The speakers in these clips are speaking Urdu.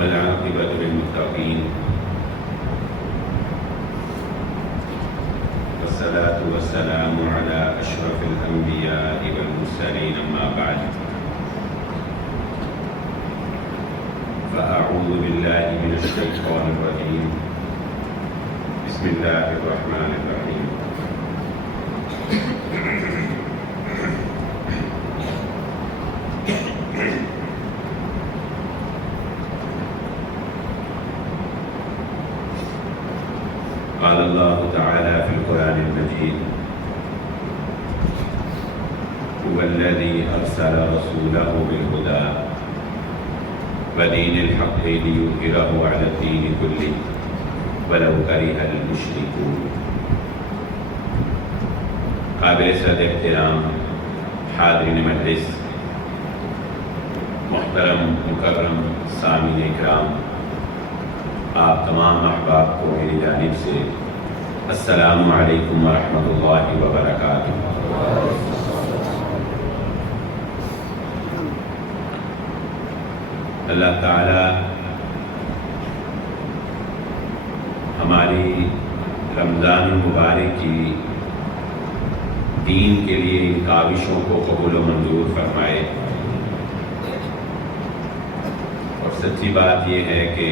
والعاقبة للمتقين والصلاة والسلام على أشرف الأنبياء والمرسلين أما بعد فأعوذ بالله من الشيطان الرجيم بسم الله الرحمن الرحيم قال الله تعالى في القرآن المجيد هو الذي أرسل رسوله بالهدى ودين الحق ليظهره على الدين كله ولو كره المشركون. قابل صد احترام حاضرین مجلس، محترم مکرم سامعین اکرام، آپ تمام احباب کو میری جانب سے السلام علیکم ورحمۃ اللہ وبرکاتہ۔ اللہ تعالی ہماری رمضان المبارک کی دین کے لیے ان کاوشوں کو قبول و منظور فرمائے۔ اور سچی بات یہ ہے کہ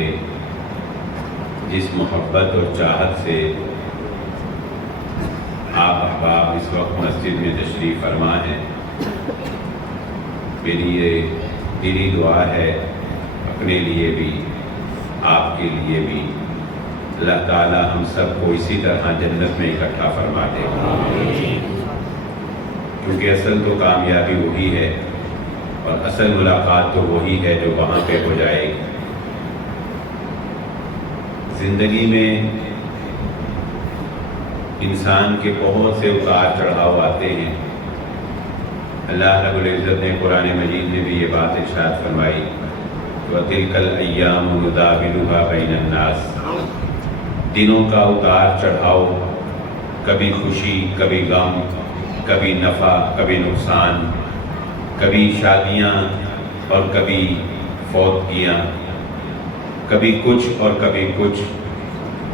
جس محبت اور چاہت سے آپ احباب اس وقت مسجد میں تشریف فرما ہیں، میری یہ دلی دعا ہے اپنے لیے بھی آپ کے لیے بھی، اللہ تعالی ہم سب کو اسی طرح جنت میں اکٹھا فرما دے، کیونکہ اصل تو کامیابی وہی ہے اور اصل ملاقات تو وہی ہے جو وہاں پہ ہو جائے گی۔ زندگی میں انسان کے بہت سے اتار چڑھاؤ آتے ہیں۔ اللہ رب العزت نے قرآن مجید میں بھی یہ بات ارشاد فرمائی، وَتِلْكَ الْأَيَّامُ نُدَاوِلُهَا بَيْنَ النَّاسِ۔ دنوں کا اتار چڑھاؤ، کبھی خوشی کبھی غم، کبھی نفع کبھی نقصان، کبھی شادیاں اور کبھی فوتگیاں، کبھی کچھ اور کبھی کچھ،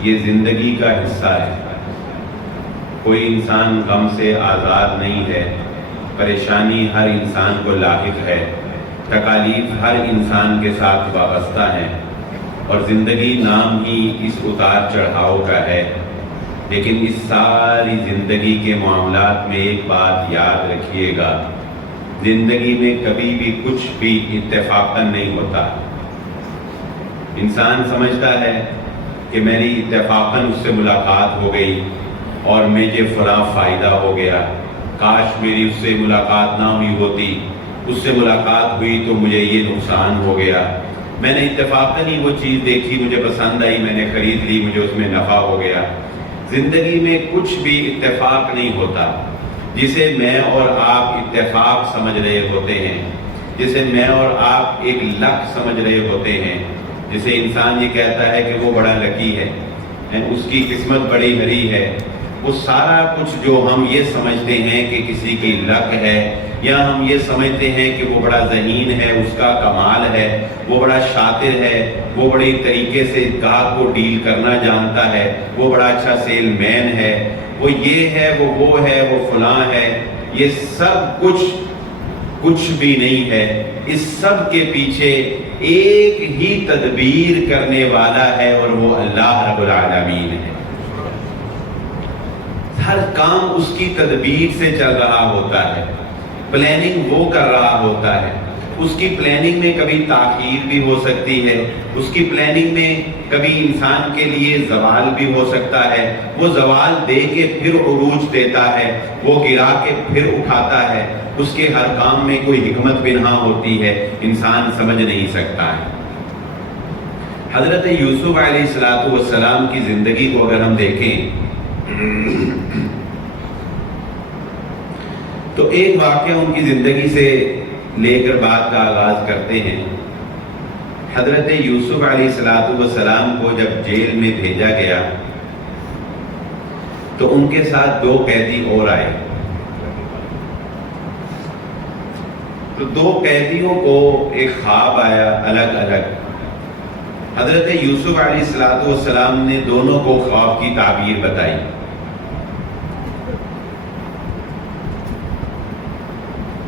یہ زندگی کا حصہ ہے۔ کوئی انسان غم سے آزاد نہیں ہے، پریشانی ہر انسان کو لاحق ہے، تکالیف ہر انسان کے ساتھ وابستہ ہیں، اور زندگی نام ہی اس اتار چڑھاؤ کا ہے۔ لیکن اس ساری زندگی کے معاملات میں ایک بات یاد رکھیے گا، زندگی میں کبھی بھی کچھ بھی اتفاقاً نہیں ہوتا۔ انسان سمجھتا ہے کہ میری اتفاقاً اس سے ملاقات ہو گئی اور مجھے فلاں فائدہ ہو گیا، کاش میری اس سے ملاقات نہ ہوئی ہوتی، اس سے ملاقات ہوئی تو مجھے یہ نقصان ہو گیا، میں نے اتفاقاً ہی وہ چیز دیکھی، مجھے پسند آئی، میں نے خرید لی، مجھے اس میں نفع ہو گیا۔ زندگی میں کچھ بھی اتفاق نہیں ہوتا۔ جسے میں اور آپ اتفاق سمجھ رہے ہوتے ہیں، جسے میں اور آپ ایک لک سمجھ رہے ہوتے ہیں، جسے انسان یہ کہتا ہے کہ وہ بڑا لکی ہے، اس کی قسمت بڑی ہری ہے، وہ سارا کچھ جو ہم یہ سمجھتے ہیں کہ کسی کی لک ہے، یا ہم یہ سمجھتے ہیں کہ وہ بڑا ذہین ہے، اس کا کمال ہے، وہ بڑا شاطر ہے، وہ بڑے طریقے سے گاہک کو ڈیل کرنا جانتا ہے، وہ بڑا اچھا سیل مین ہے، وہ یہ ہے، وہ ہے، وہ فلاں ہے، یہ سب کچھ بھی نہیں ہے۔ اس سب کے پیچھے ایک ہی تدبیر کرنے والا ہے، اور وہ اللہ رب العالمین ہے۔ ہر کام اس کی تدبیر سے چل رہا ہوتا ہے، پلاننگ وہ کر رہا ہوتا ہے۔ اس کی پلاننگ میں کبھی تاخیر بھی ہو سکتی ہے، اس کی پلاننگ میں کبھی انسان کے لیے زوال بھی ہو سکتا ہے، وہ زوال دے کے پھر عروج دیتا ہے، وہ گرا کے پھر اٹھاتا ہے، اس کے ہر کام میں کوئی حکمت بنہا ہوتی ہے، انسان سمجھ نہیں سکتا ہے۔ حضرت یوسف علیہ السلام کی زندگی کو اگر ہم دیکھیں تو ایک واقعہ ان کی زندگی سے لے کر بات کا آغاز کرتے ہیں۔ حضرت یوسف علیہ السلام کو جب جیل میں بھیجا گیا تو ان کے ساتھ 2 قیدی اور آئے، تو 2 قیدیوں کو ایک خواب آیا الگ الگ، حضرت یوسف علیہ السلام نے دونوں کو خواب کی تعبیر بتائی.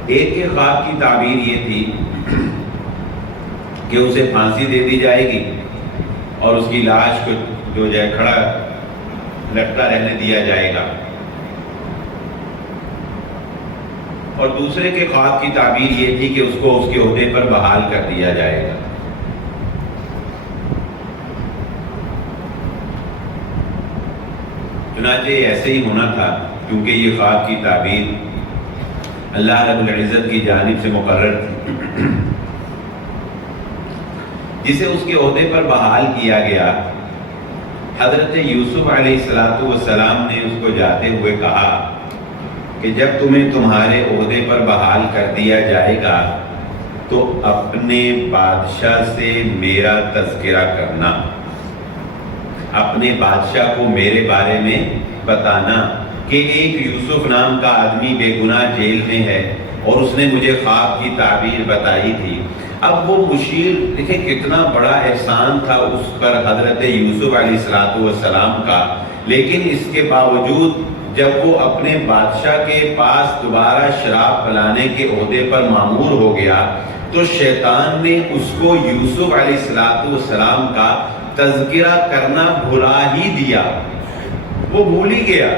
ایک کے خواب کی تعبیر یہ تھی کہ اسے پھانسی دے دی جائے گی اور اس کی لاش کو جو ہے کھڑا لٹکا رہنے دیا جائے گا. اور دوسرے کے خواب کی تعبیر یہ تھی کہ اس کو اس کے عہدے پر بحال کر دیا جائے گا. چنانچہ ایسے ہی ہونا تھا، کیونکہ یہ خواب کی تعبیر اللہ رب العزت کی جانب سے مقرر تھی. جسے اس کے عہدے پر بحال کیا گیا، حضرت یوسف علیہ السلام نے اس کو جاتے ہوئے کہا کہ جب تمہیں تمہارے عہدے پر بحال کر دیا جائے گا تو اپنے بادشاہ سے میرا تذکرہ کرنا، اپنے بادشاہ کو میرے بارے میں بتانا کہ ایک یوسف نام کا آدمی بے گناہ جیل میں ہے اور اس نے مجھے خواب کی تعبیر بتائی تھی. اب وہ مشیر، دیکھیں کتنا بڑا احسان تھا اس پر حضرت یوسف علیہ السلام کا، لیکن اس کے باوجود جب وہ اپنے بادشاہ کے پاس دوبارہ شراب پلانے کے عہدے پر مامور ہو گیا تو شیطان نے اس کو یوسف علیہ السلام کا تذکرہ کرنا بھلا ہی دیا، وہ بھول ہی گیا.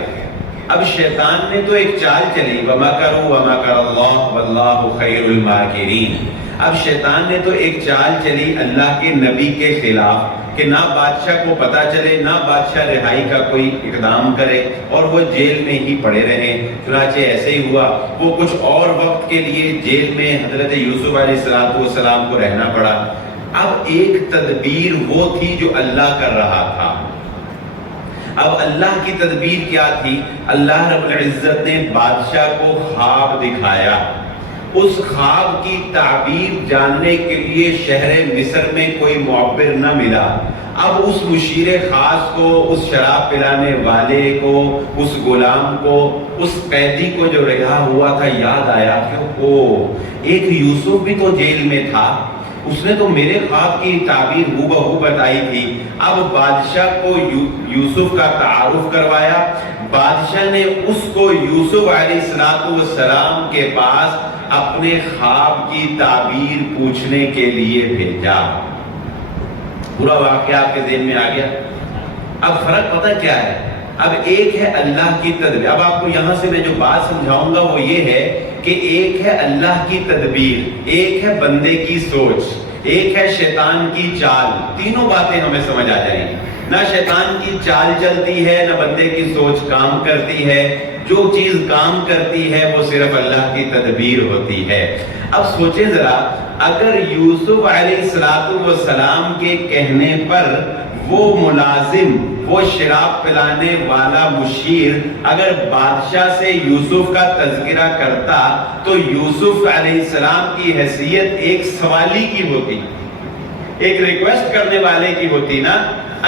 اب شیطان نے تو ایک چال چلی، وَمَكَرُوا وَمَكَرَ اللَّهُ وَاللَّهُ خَيْرُ الْمَاكِرِينَ. اب شیطان نے تو ایک چال چلی اللہ کے نبی کے خلاف کہ نہ بادشاہ کو پتا چلے، نہ بادشاہ رہائی کا کوئی اقدام کرے اور وہ جیل میں ہی پڑے رہیں. چنانچہ ایسے ہی ہوا، وہ کچھ اور وقت کے لیے جیل میں حضرت یوسف علیہ السلام کو رہنا پڑا. اب ایک تدبیر وہ تھی جو اللہ کر رہا تھا. اب اللہ کی تدبیر کیا تھی؟ اللہ رب العزت نے بادشاہ کو خواب دکھایا. اس خواب کی تعبیر جاننے کے لیے شہر مصر میں کوئی معبر نہ ملا. اب اس مشیر خاص کو، اس شراب پلانے والے کو، اس غلام کو، اس قیدی کو جو رہا ہوا تھا یاد آیا کہ ایک یوسف بھی تو جیل میں تھا، اس نے تو میرے خواب کی تعبیر ہو بہو بتائی تھی. اب بادشاہ کو یوسف کا تعارف کروایا. بادشاہ نے اس کو یوسف علیہ السلام کے پاس اپنے خواب کی تعبیر پوچھنے کے لیے بھیجا. پورا واقعہ آپ کے ذہن میں آ گیا. اب فرق پتہ کیا ہے؟ اب ایک ہے اللہ کی تدبیر. اب آپ کو یہاں سے میں جو بات سمجھاؤں گا وہ یہ ہے کہ ایک ہے اللہ کی تدبیر، ایک ہے بندے کی سوچ، ایک ہے شیطان کی چال. تینوں باتیں ہمیں سمجھ آ جائیں گی. نہ شیطان کی چال چلتی ہے، نہ بندے کی سوچ کام کرتی ہے. جو چیز کام کرتی ہے وہ صرف اللہ کی تدبیر ہوتی ہے. اب سوچیں ذرا، اگر یوسف علیہ السلام کے کہنے پر وہ ملازم، وہ شراب پلانے والا مشیر اگر بادشاہ سے یوسف کا تذکرہ کرتا تو یوسف علیہ السلام کی حیثیت ایک سوالی کی ہوتی، ایک ریکویسٹ کرنے والے کی ہوتی نا.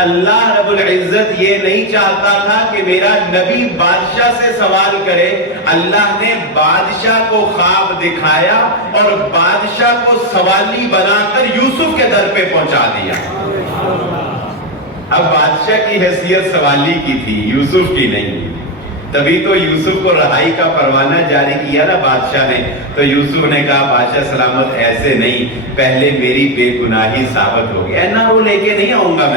اللہ رب العزت یہ نہیں چاہتا تھا کہ میرا نبی بادشاہ سے سوال کرے. اللہ نے بادشاہ کو خواب دکھایا اور بادشاہ کو سوالی بنا کر یوسف کے در پہ پہنچا دیا. اب بادشاہ کی حیثیت سوالی کی تھی، یوسف کی نہیں. تبھی تو یوسف کو رہائی کا پروانہ جاری کیا نا بادشاہ نے. تو یوسف نے کہا بادشاہ سلامت ایسے نہیں، پہلے میری بے گناہی ثابت ہو گئی. نہ وہ لے کے نہیں آؤں گا،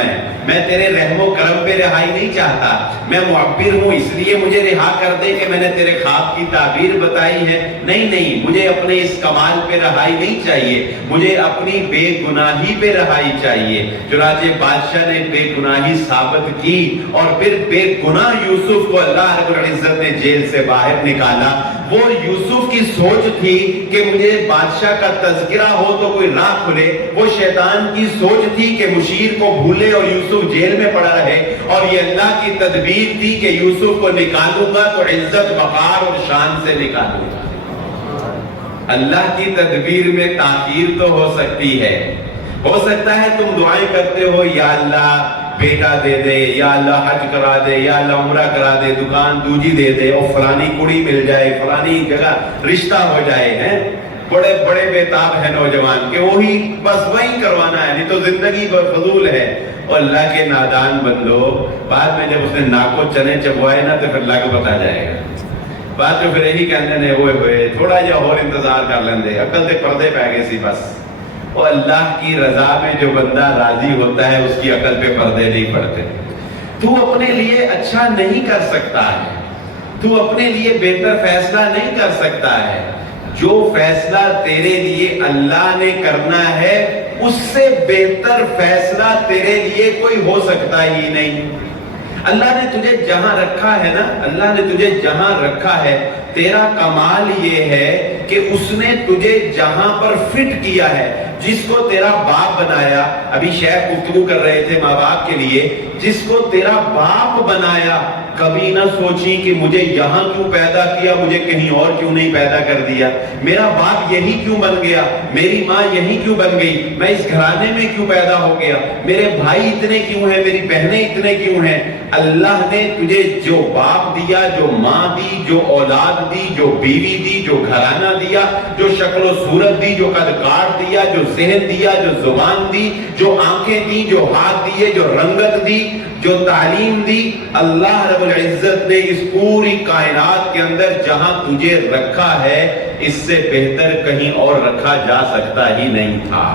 میں تیرے رحم و کرم پہ رہائی نہیں چاہتا. میں معبر ہوں، اس لیے مجھے رہا کر دے کہ میں نے تیرے خواب کی تعبیر بتائی ہے. نہیں، مجھے اپنے اس کمال پہ رہائی نہیں چاہیے، مجھے اپنی بے گناہی پہ رہائی چاہیے. چنانچہ بادشاہ نے بے گناہی ثابت کی اور پھر بے گناہ یوسف کو اللہ رب العزت نے جیل سے باہر نکالا. وہ یوسف کی سوچ تھی کہ مجھے بادشاہ کا تذکرہ ہو تو کوئی راہ کھلے. وہ شیطان کی سوچ تھی کہ مشیر کو بھولے اور یوسف جیل میں پڑا رہے. اور یہ اللہ کی تدبیر تھی کہ یوسف کو نکالوں گا تو عزت وقار اور شان سے نکالوں گا. اللہ کی تدبیر میں تاخیر تو ہو سکتی ہے. ہو سکتا ہے تم دعائیں کرتے ہو یا اللہ بیٹا دے دے، یا اللہ حج کرا دے، یا اللہ عمرہ کرا دے، دکان دوجی دے دے، اور فلانی کڑی مل جائے، فلانی جگہ رشتہ ہو جائے. بڑے بڑے بےتاب ہیں نوجوان کہ وہی بس وہی کروانا ہے، نہیں تو زندگی فضول ہے۔ اور اللہ کے نادان بندو، بعد میں جب اس نے ناکو چنے چبوائے نا تو پھر اللہ کو بتا جائے گا، بعد میں پھر یہی کہنے نے ہوئے تھوڑا جا اور انتظار کر لیں دے، عقل سے پردے پہ گئے سی بس۔ اور اللہ کی رضا میں جو بندہ راضی ہوتا ہے اس کی عقل پہ پردے نہیں پڑتے۔ تو اپنے لیے اچھا نہیں کر سکتا ہے، تو اپنے لیے بہتر فیصلہ نہیں کر سکتا ہے، جو فیصلہ تیرے لیے اللہ نے کرنا ہے اس سے بہتر فیصلہ تیرے لیے کوئی ہو سکتا ہی نہیں۔ اللہ نے تجھے جہاں رکھا ہے نا، اللہ نے تجھے جہاں رکھا ہے، تیرا کمال یہ ہے کہ اس نے تجھے جہاں پر فٹ کیا ہے، جس کو تیرا باپ بنایا، ابھی شیخ گفتگو کر رہے تھے ماں باپ کے لیے، جس کو تیرا باپ بنایا، کبھی نہ سوچی کہ مجھے یہاں کیوں پیدا کیا، مجھے کہیں اور کیوں نہیں پیدا کر دیا، میرا باپ یہی کیوں بن گیا، میری ماں یہی کیوں بن گئی، میں اس گھرانے میں کیوں پیدا ہو گیا، میرے بھائی اتنے کیوں ہیں، میری بہنیں اتنے کیوں ہیں۔ اللہ نے تجھے جو باپ دیا، جو ماں دی، جو اولاد دی، جو بیوی دی، جو گھرانہ دیا، جو شکل و صورت دی، جو قد کاٹ دیا، جو ذہن دیا، جو زبان دی، جو آنکھیں دی، جو ہاتھ دیے، جو رنگت دی، جو تعلیم دی، اللہ رب العزت نے اس پوری کائنات کے اندر جہاں تجھے رکھا ہے اس سے بہتر کہیں اور رکھا جا سکتا ہی نہیں تھا۔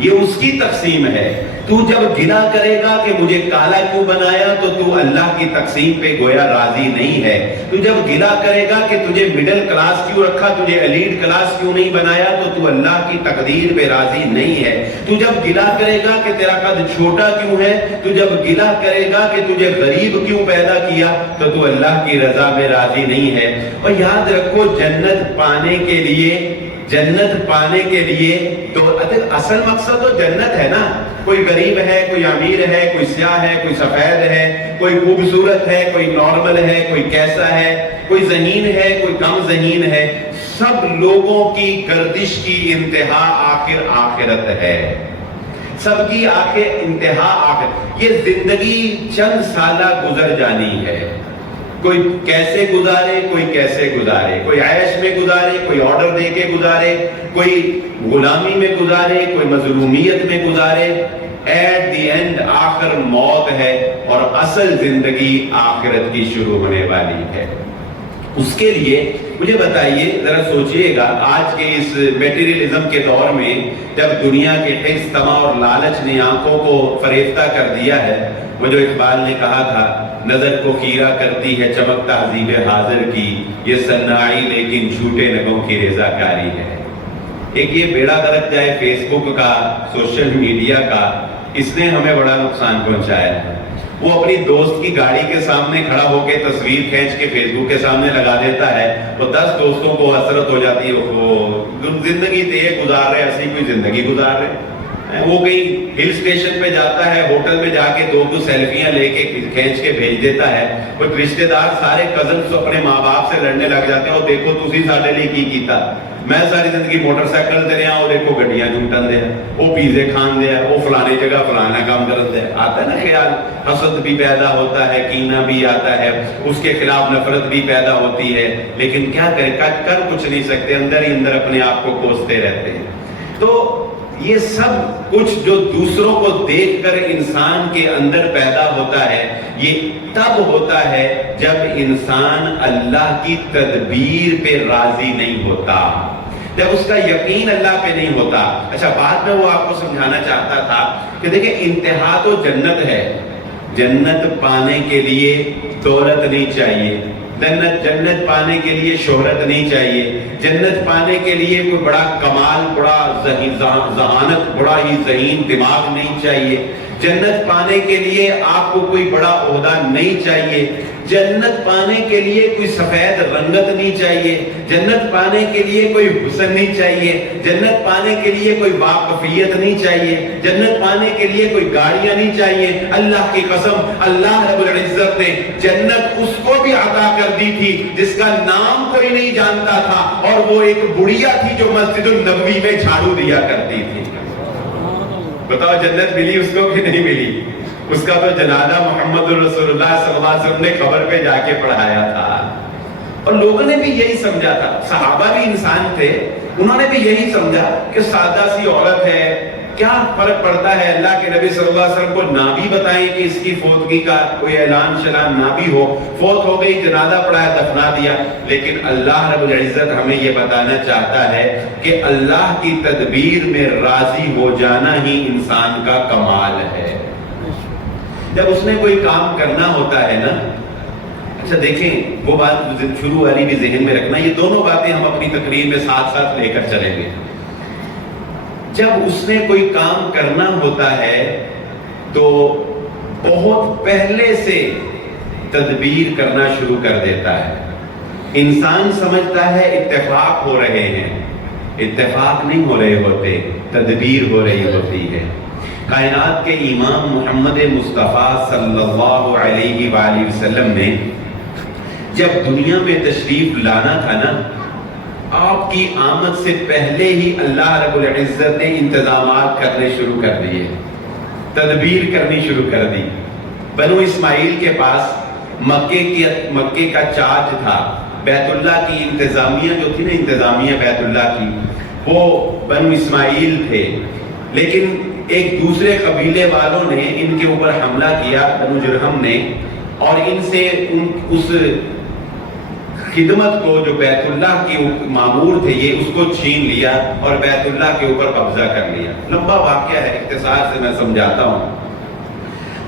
یہ اس کی تقسیم ہے۔ تو جب گلا کرے گا کہ مجھے کالا کیوں بنایا تو تو اللہ کی تقسیم پہ گویا راضی نہیں ہے۔ تو جب گلا کرے گا کہ تجھے مڈل کلاس کیوں رکھا، تجھے ایلیٹ کلاس کیوں نہیں بنایا تو تو اللہ کی تقدیر پہ راضی نہیں ہے۔ تو جب گلا کرے گا کہ تیرا قد چھوٹا کیوں ہے، تو جب گلا کرے گا کہ تجھے غریب کیوں پیدا کیا تو تو اللہ کی رضا میں راضی نہیں ہے۔ اور یاد رکھو جنت پانے کے لیے تو اصل مقصد تو جنت ہے نا۔ کوئی غریب ہے، کوئی امیر ہے، کوئی سیاہ ہے، کوئی سفید ہے، کوئی خوبصورت ہے، کوئی نارمل ہے، کوئی کیسا ہے، کوئی ذہین ہے، کوئی کم ذہین ہے، سب لوگوں کی گردش کی انتہا آخر آخرت ہے۔ سب کی آخر انتہا آخر، یہ زندگی چند سالہ گزر جانی ہے۔ کوئی کیسے گزارے، کوئی کیسے گزارے، کوئی عیش میں گزارے، کوئی آرڈر دے کے گزارے، کوئی غلامی میں گزارے، کوئی مظلومیت میں گزارے، ایٹ دی اینڈ آخر موت ہے اور اصل زندگی آخرت کی شروع ہونے والی ہے۔ اس کے لیے مجھے بتائیے، ذرا سوچئے گا، آج کے اس میٹیریلزم کے دور میں جب دنیا کے حرص، طمع اور لالچ نے آنکھوں کو فریفتہ کر دیا ہے، وہ جو اقبال نے کہا تھا، نظر کو خیرہ کرتی ہے چمک تہذیب حاضر کی، یہ صناعی لیکن جھوٹے نگوں کی رضا کاری ہے۔ ایک یہ بیڑا غرق جائے فیس بک کا، سوشل میڈیا کا، اس نے ہمیں بڑا نقصان پہنچایا ہے۔ وہ اپنی دوست کی گاڑی کے سامنے کھڑا ہو کے تصویر کھینچ کے فیس بک کے سامنے لگا دیتا ہے، وہ 10 دوستوں کو حسرت ہو جاتی ہے، وہ زندگی تو یہ گزار رہے، اسی کوئی زندگی گزار رہے۔ وہ کہیں ہل سٹیشن پہ جاتا ہے، ہوٹل میں جا کے دو سیلفیاں لے کے کھینچ کے بھیج دیتا ہے، وہ رشتہ دار سارے کزنز اپنے ماں باپ سے لڑنے لگ جاتے ہیں، اور دیکھو تسی ساڈے لیے کی کیتا، میں ساری زندگی موٹر سائیکل تے رہا، اور دیکھو گڈیاں جھوٹن دیا، وہ پیزے کھان دیا، وہ فلانے جگہ فلانا کام کرن دیا۔ آتا ہے نا خیال، حسد بھی پیدا ہوتا ہے، کینہ بھی آتا ہے، اس کے خلاف نفرت بھی پیدا ہوتی ہے، لیکن کیا کریں، کر کچھ نہیں سکتے، اندر ہی اندر اپنے آپ کو کوستے رہتے ہیں۔ تو یہ سب کچھ جو دوسروں کو دیکھ کر انسان کے اندر پیدا ہوتا ہے، یہ تب ہوتا ہے جب انسان اللہ کی تدبیر پہ راضی نہیں ہوتا، جب اس کا یقین اللہ پہ نہیں ہوتا۔ اچھا، بعد میں وہ آپ کو سمجھانا چاہتا تھا کہ دیکھیں انتہا تو جنت ہے، جنت پانے کے لیے دولت نہیں چاہیے، جنت پانے کے لیے شہرت نہیں چاہیے، جنت پانے کے لیے کوئی بڑا کمال، بڑا ذہانت، بڑا ہی ذہین دماغ نہیں چاہیے، جنت پانے کے لیے آپ کو کوئی بڑا عہدہ نہیں چاہیے، جنت پانے کے لیے کوئی سفید رنگت نہیں چاہیے، جنت پانے کے لیے کوئی حسن نہیں چاہیے، جنت پانے کے لیے کوئی واقفیت نہیں چاہیے، جنت پانے کے لیے کوئی گاڑیاں نہیں چاہیے۔ اللہ کی قسم، اللہ رب العزت نے جنت اس کو بھی عطا کر دی تھی جس کا نام کوئی نہیں جانتا تھا، اور وہ ایک بڑھیا تھی جو مسجد النبوی میں جھاڑو دیا کرتی تھی۔ بتاؤ جنت ملی اس کو کہ نہیں ملی؟ اس کا تو جنازہ محمد رسول اللہ صلی اللہ علیہ وسلم نے قبر پہ جا کے پڑھایا تھا۔ اور لوگوں نے بھی یہی سمجھا تھا، صحابہ بھی انسان تھے، انہوں نے بھی یہی سمجھا کہ سادہ سی عورت ہے، کیا فرق پڑتا ہے، اللہ کے نبی صلی اللہ علیہ وسلم کو نہ بھی بتائیں کہ اس کی فوتگی کا کوئی اعلان شلان نہ بھی ہو، فوت ہو گئی، جنازہ پڑھایا، دفنا دیا. لیکن اللہ رب العزت ہمیں یہ بتانا چاہتا ہے کہ اللہ کی تدبیر میں راضی ہو جانا ہی انسان کا کمال ہے. جب اس نے کوئی کام کرنا ہوتا ہے نا، اچھا دیکھیں وہ بات شروع والی بھی ذہن میں رکھنا، یہ دونوں باتیں ہم اپنی تقریر میں ساتھ ساتھ لے کر چلیں گے. جب اس نے کوئی کام کرنا ہوتا ہے تو بہت پہلے سے تدبیر کرنا شروع کر دیتا ہے. انسان سمجھتا ہے اتفاق ہو رہے ہیں، اتفاق نہیں ہو رہے ہوتے، تدبیر ہو رہی ہوتی ہے. کائنات کے امام محمد مصطفیٰ صلی اللہ علیہ وآلہ وسلم نے جب دنیا میں تشریف لانا تھا نا، آپ کی آمد سے پہلے ہی اللہ رب العزت نے انتظامات کرنے شروع کر دیے، تدبیر کرنی شروع کر دی. بنو اسماعیل کے پاس مکے کا چارج تھا، بیت اللہ کی انتظامیہ جو تھی نا، انتظامیہ بیت اللہ کی، وہ بنو اسماعیل تھے. لیکن ایک دوسرے قبیلے والوں نے ان کے اوپر حملہ کیا، بنو جرہم نے، اور ان سے اس خدمت کو جو بیت اللہ کے مامور تھے یہ اس کو چھین لیا اور بیت اللہ کے اوپر قبضہ کر لیا. لمبا واقعہ ہے، اختصار سے میں سمجھاتا ہوں.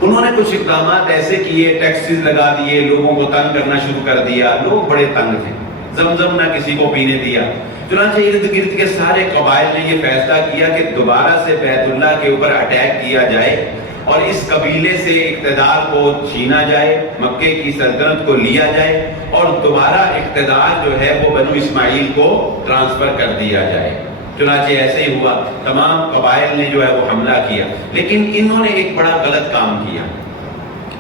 انہوں نے کچھ اقدامات ایسے کیے، ٹیکسز لگا دیے، لوگوں کو تنگ کرنا شروع کر دیا. لوگ بڑے تنگ تھے، زمزم نہ کسی کو پینے دیا. چنانچہ ارد گرد کے سارے قبائل نے یہ فیصلہ کیا کہ دوبارہ سے بیت اللہ کے اوپر اٹیک کیا جائے اور اس قبیلے سے اقتدار کو چھینا جائے، مکے کی سلطنت کو لیا جائے اور دوبارہ اقتدار جو ہے وہ بنو اسماعیل کو ٹرانسفر کر دیا جائے. چنانچہ ایسے ہی ہوا، تمام قبائل نے جو ہے وہ حملہ کیا. لیکن انہوں نے ایک بڑا غلط کام کیا.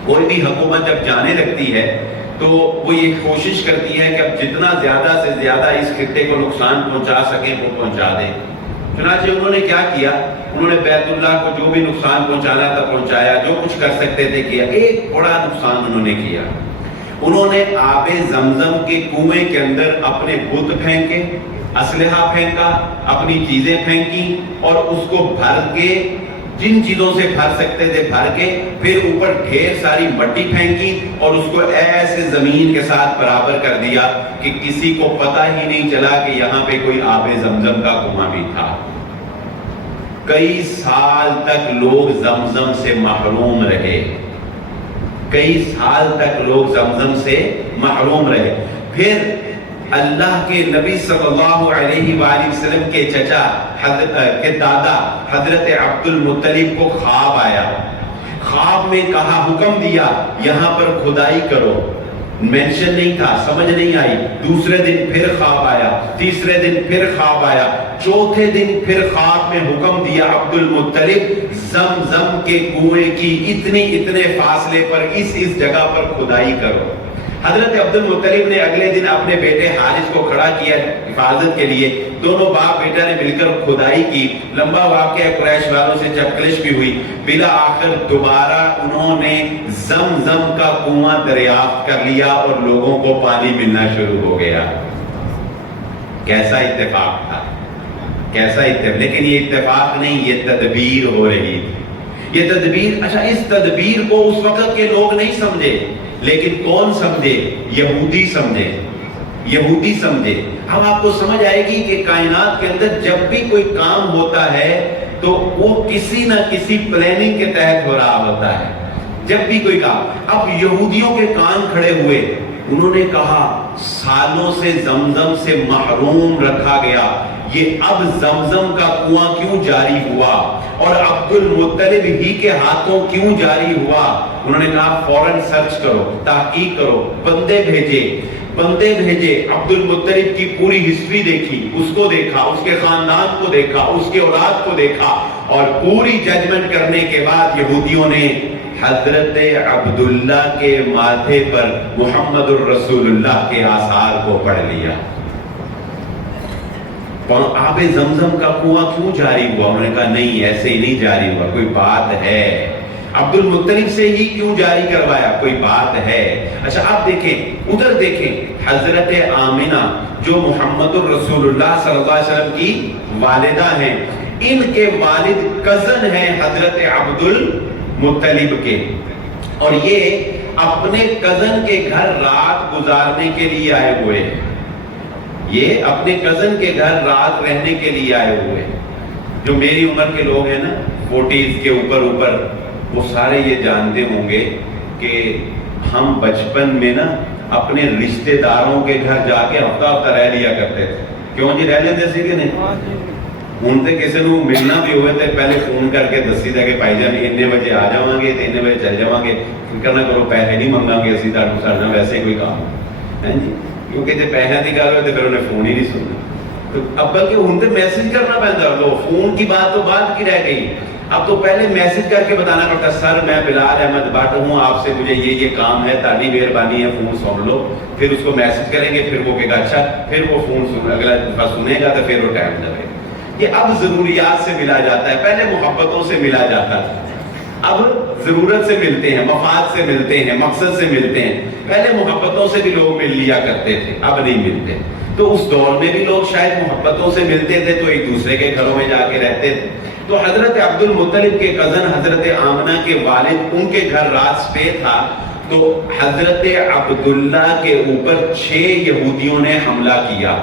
کوئی بھی حکومت جب جانے لگتی ہے تو وہ یہ کوشش کرتی ہے کہ اب جتنا زیادہ سے زیادہ اس خطے کو نقصان پہنچا سکیں وہ پہنچا دیں. چنانچہ انہوں نے کیا کیا، انہوں نے بیت اللہ کو جو بھی نقصان پہنچانا تھا پہنچایا، جو کچھ کر سکتے تھے کیا. ایک بڑا نقصان انہوں نے کیا، انہوں نے آب زمزم کے کنویں کے اندر اپنے بت پھینکے، اسلحہ پھینکا، اپنی چیزیں پھینکی اور اس کو بھر کے، جن چیزوں سے بھر سکتے تھے بھر کے، پھر اوپر ڈھیر ساری مٹی پھینکی اور اس کو ایسے زمین کے ساتھ برابر کر دیا کہ کسی کو پتہ ہی نہیں چلا کہ یہاں پہ کوئی آب زمزم کا کنواں بھی تھا. کئی سال تک لوگ زمزم سے محروم رہے، کئی سال تک لوگ زمزم سے محروم رہے. پھر اللہ کے نبی صلی اللہ علیہ وآلہ وسلم کے چچا کے دادا حضرت عبد المطلب کو خواب آیا. خواب میں کہا، حکم دیا یہاں پر کھدائی کرو. مینشن نہیں تھا، سمجھ نہیں آئی. دوسرے دن پھر خواب آیا، تیسرے دن پھر خواب آیا، چوتھے دن پھر خواب میں حکم دیا عبد المطلب زمزم کے کنویں کی اتنے فاصلے پر اس جگہ پر کھدائی کرو. حضرت عبد المطلب نے اگلے دن اپنے بیٹے حارث کو کھڑا کیا حفاظت کے لیے. دونوں باپ بیٹا نے مل کر کھدائی کی. لمبا واقعہ، قریش والوں سے چپکلش بھی ہوئی. بلا آخر دوبارہ انہوں نے زمزم کا کنواں دریافت کر لیا اور لوگوں کو پانی ملنا شروع ہو گیا. کیسا اتفاق تھا، کیسا اتفاق. لیکن یہ اتفاق نہیں، یہ تدبیر ہو رہی تھی. یہ تدبیر، اچھا اس تدبیر کو اس وقت کے لوگ نہیں سمجھے، لیکن کون سمجھے؟ یہودی سمجھے، یہودی سمجھے. اب آپ کو سمجھ آئے گی کہ کائنات کے اندر جب بھی کوئی کام ہوتا ہے تو وہ کسی نہ کسی پلاننگ کے تحت ہو رہا ہوتا ہے. جب بھی کوئی کام، اب یہودیوں کے کان کھڑے ہوئے، انہوں نے کہا سالوں سے زمزم سے محروم رکھا گیا، یہ اب زمزم کا کنواں کیوں جاری ہوا اور عبد المطلب ہی کے ہاتھوں کیوں جاری ہوا؟ انہوں نے کہا فوراً سرچ کرو، تحقیق کرو. بندے بھیجے، عبد المطلب کی پوری ہسٹری دیکھی، اس کو دیکھا، اس کے خاندان کو دیکھا، اس کے اولاد کو دیکھا اور پوری ججمنٹ کرنے کے بعد یہودیوں نے حضرت عبداللہ کے ماتھے پر محمد الرسول اللہ کے آثار کو پڑھ لیا. آب زمزم کا کنواں کیوں جاری ہوا؟ انہوں نے کہا نہیں، ایسے ہی نہیں جاری ہوا، کوئی بات ہے. عبد المطلب سے ہی کیوں جاری کروایا؟ کوئی بات ہے؟ اچھا آپ دیکھیں ادھر دیکھیں، حضرت آمنہ جو محمد الرسول اللہ صلی اللہ علیہ وسلم کی والدہ ہیں، ان کے والد کزن ہیں حضرت عبد المطلب کے، اور یہ اپنے کزن کے گھر رات گزارنے کے لیے آئے ہوئے ہیں، یہ اپنے کزن کے گھر رات رہنے کے لیے آئے ہوئے ہیں۔ جو میری عمر کے لوگ ہیں نا 40s کے اوپر وہ سارے یہ جانتے ہوں گے کہ ہم بچپن میں نا اپنے رشتہ داروں کے گھر جا کے ہفتہ ہفتہ رہ لیا کرتے تھے، کیوں جی رہ لیتے سی کہ نہیں؟ ہوں تو کسی کو ملنا بھی ہوئے تو پہلے فون کر کے دسی تھا کہ بھائی جان اتنے بجے آ جاؤں گے تو اتنے بجے چل جاؤں گے، فکر نہ کرو پیسے نہیں منگا گے، اسی طرح سارا ویسے ہی کوئی کام ہے جی، کیونکہ جب پیسے کی گل ہوئے تو پھر انہیں فون ہی نہیں سننا، تو اب بلکہ ہوں تو میسج کرنا پڑتا، لو فون کی بات تو بعد کی رہ گئی، اب تو پہلے میسج کر کے بتانا پڑتا، سر میں بلال احمد بٹ ہوں، آپ سے مجھے یہ کام ہے، تاری مہربانی ہے فون سن لو، پھر اس کو میسج کریں گے، پھر وہ کہے گا اچھا، پھر وہ فون اگلا دفعہ سنے گا تو پھر وہ ٹائم لگے گا۔ یہ اب ضروریات سے ملا جاتا ہے، پہلے محبتوں سے ملا جاتا تھا، اب ضرورت سے ملتے ہیں، مفاد سے ملتے ہیں، مقصد سے ملتے ہیں، پہلے محبتوں سے بھی لوگ مل لیا کرتے تھے، اب نہیں ملتے، تو اس دور میں بھی لوگ شاید محبتوں سے ملتے تھے تو ایک دوسرے کے گھروں میں جا کے رہتے تھے، تو حضرت عبد المطلب کے کزن حضرت آمنہ کے والد ان کے گھر رات سٹے تھا، تو حضرت عبداللہ کے اوپر 6 یہودیوں نے حملہ کیا،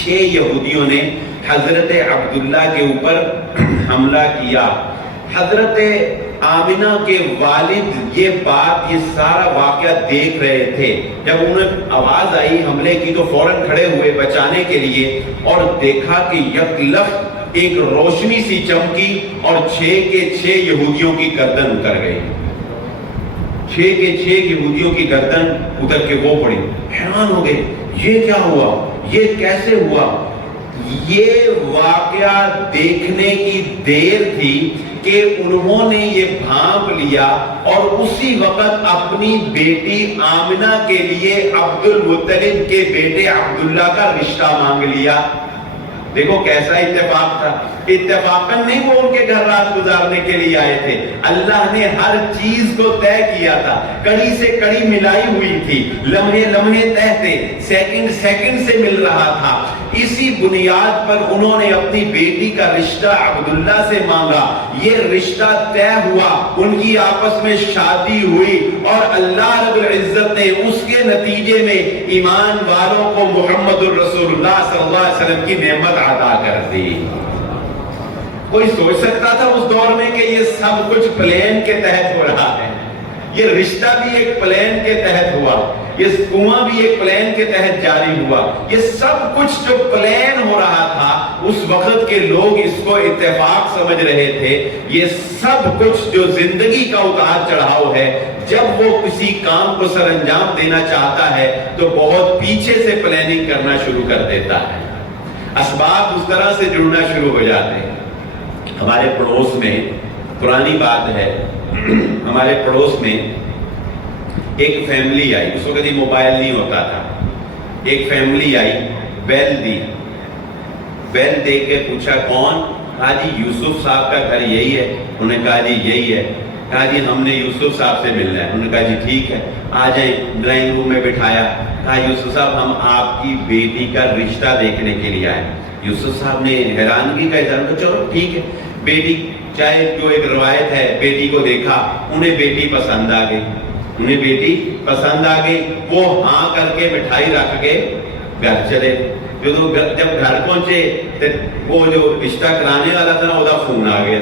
6 یہودیوں نے حضرت عبداللہ کے اوپر حملہ کیا۔ حضرت آمنہ کے والد یہ بات، یہ سارا واقعہ دیکھ رہے تھے، جب انہیں آواز آئی حملے کی تو فوراً کھڑے ہوئے بچانے کے لیے، اور دیکھا کہ یک لخت ایک روشنی سی چمکی اور 6 کے 6 یہودیوں کی گردن اتر گئی، 6 کے 6 یہودیوں کی گردن اتر کے وہ پڑی، حیران ہو گئے یہ کیا ہوا، یہ کیسے ہوا؟ یہ واقعہ دیکھنے کی دیر تھی کہ انہوں نے یہ بھانپ لیا اور اسی وقت اپنی بیٹی آمنہ کے لیے عبد المطلب کے بیٹے عبداللہ کا رشتہ مانگ لیا۔ دیکھو کیسا اتفاق تھا، اتفاقاً نہیں وہ ان کے گھر رات گزارنے کے لیے آئے تھے، اللہ نے ہر چیز کو طے کیا تھا، کڑی سے کڑی ملائی ہوئی تھی، لمحے لمحے طے تھے، سیکنڈ سیکنڈ سے مل رہا تھا، اسی بنیاد پر انہوں نے اپنی بیٹی کا رشتہ عبداللہ سے مانگا، یہ رشتہ طے ہوا، ان کی آپس میں شادی ہوئی، اور اللہ رب العزت نے اس کے نتیجے میں ایمان والوں کو محمد الرسول اللہ صلی اللہ علیہ وسلم کی نعمت عطا کر دی۔ کوئی سوچ سکتا تھا اس دور میں کہ یہ سب کچھ پلان کے تحت ہو رہا ہے؟ یہ رشتہ بھی ایک پلان کے تحت ہوا، یہ کنواں بھی ایک پلان کے تحت جاری ہوا، یہ سب کچھ جو پلان ہو رہا تھا اس وقت کے لوگ اس کو اتفاق سمجھ رہے تھے۔ یہ سب کچھ جو زندگی کا اتار چڑھاؤ ہے، جب وہ کسی کام کو سر انجام دینا چاہتا ہے تو بہت پیچھے سے پلاننگ کرنا شروع کر دیتا ہے، اسباب اس طرح سے جڑنا شروع ہو جاتے ہیں۔ ہمارے پڑوس میں پرانی بات ہے، ہمارے پڑوس میں ایک فیملی آئی، اس وقت موبائل نہیں ہوتا تھا، ایک فیملی آئی، بیل دی، بیل دیکھ کے پوچھا کون؟ کہا جی یوسف صاحب کا گھر یہی ہے؟ انہوں نے کہا جی یہی ہے۔ کہا جی ہم نے یوسف صاحب سے ملنا ہے۔ انہوں نے کہا جی ٹھیک ہے آ جائیں، ڈرائنگ روم میں بٹھایا، کہا یوسف صاحب ہم آپ کی بیٹی کا رشتہ دیکھنے کے لیے آئے۔ یوسف صاحب نے حیرانگی کا اظہار کیا، چلو ٹھیک ہے، بیٹی چاہے جو ایک روایت ہے، بیٹی کو دیکھا، انہیں بیٹی پسند آ گئی، انہیں بیٹی پسند آ گئی، وہ ہاں کر کے مٹھائی رکھ کے گھر چلے۔ جب گھر پہنچے تو وہ جو رشتہ کرانے والا تھا نا، وہ فون آ گیا،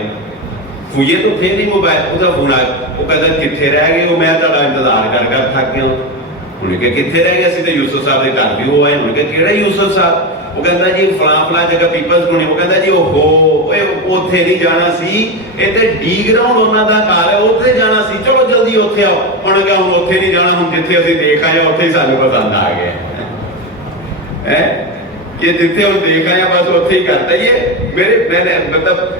یہ تو تھے نہیں موبائل، وہ فون آ گیا، وہ کہتا کتنے رہ گئے ہو، میں تھوڑا انتظار کر کر تھک گیا ہوں۔ انہوں نے کہا کتنے رہ گئے سی؟ تو یوسف صاحب کے گھر بھی وہ آئے۔ انہوں نے کہا کیڑا یوسف صاحب؟ وہ کہتا جی فلاں فلاں جگہ پیپلز کلونی۔ وہ کہتا جی اوہو اوتھے نہیں جانا سی، اے تے ڈی گراؤنڈ انہاں دا گھر ہے، اوتھے جانا سی، چلو جلدی اوتھے آؤ۔ انہوں نے کہا ہن اوتھے نہیں جانا، ہن جتھے اسی دیکھ آئے اوتھے ہی سانوں پسند آ گیا ہے کہ جتنے ہم دیکھ آئے بس اوتھے ہی کرتا ہے۔ یہ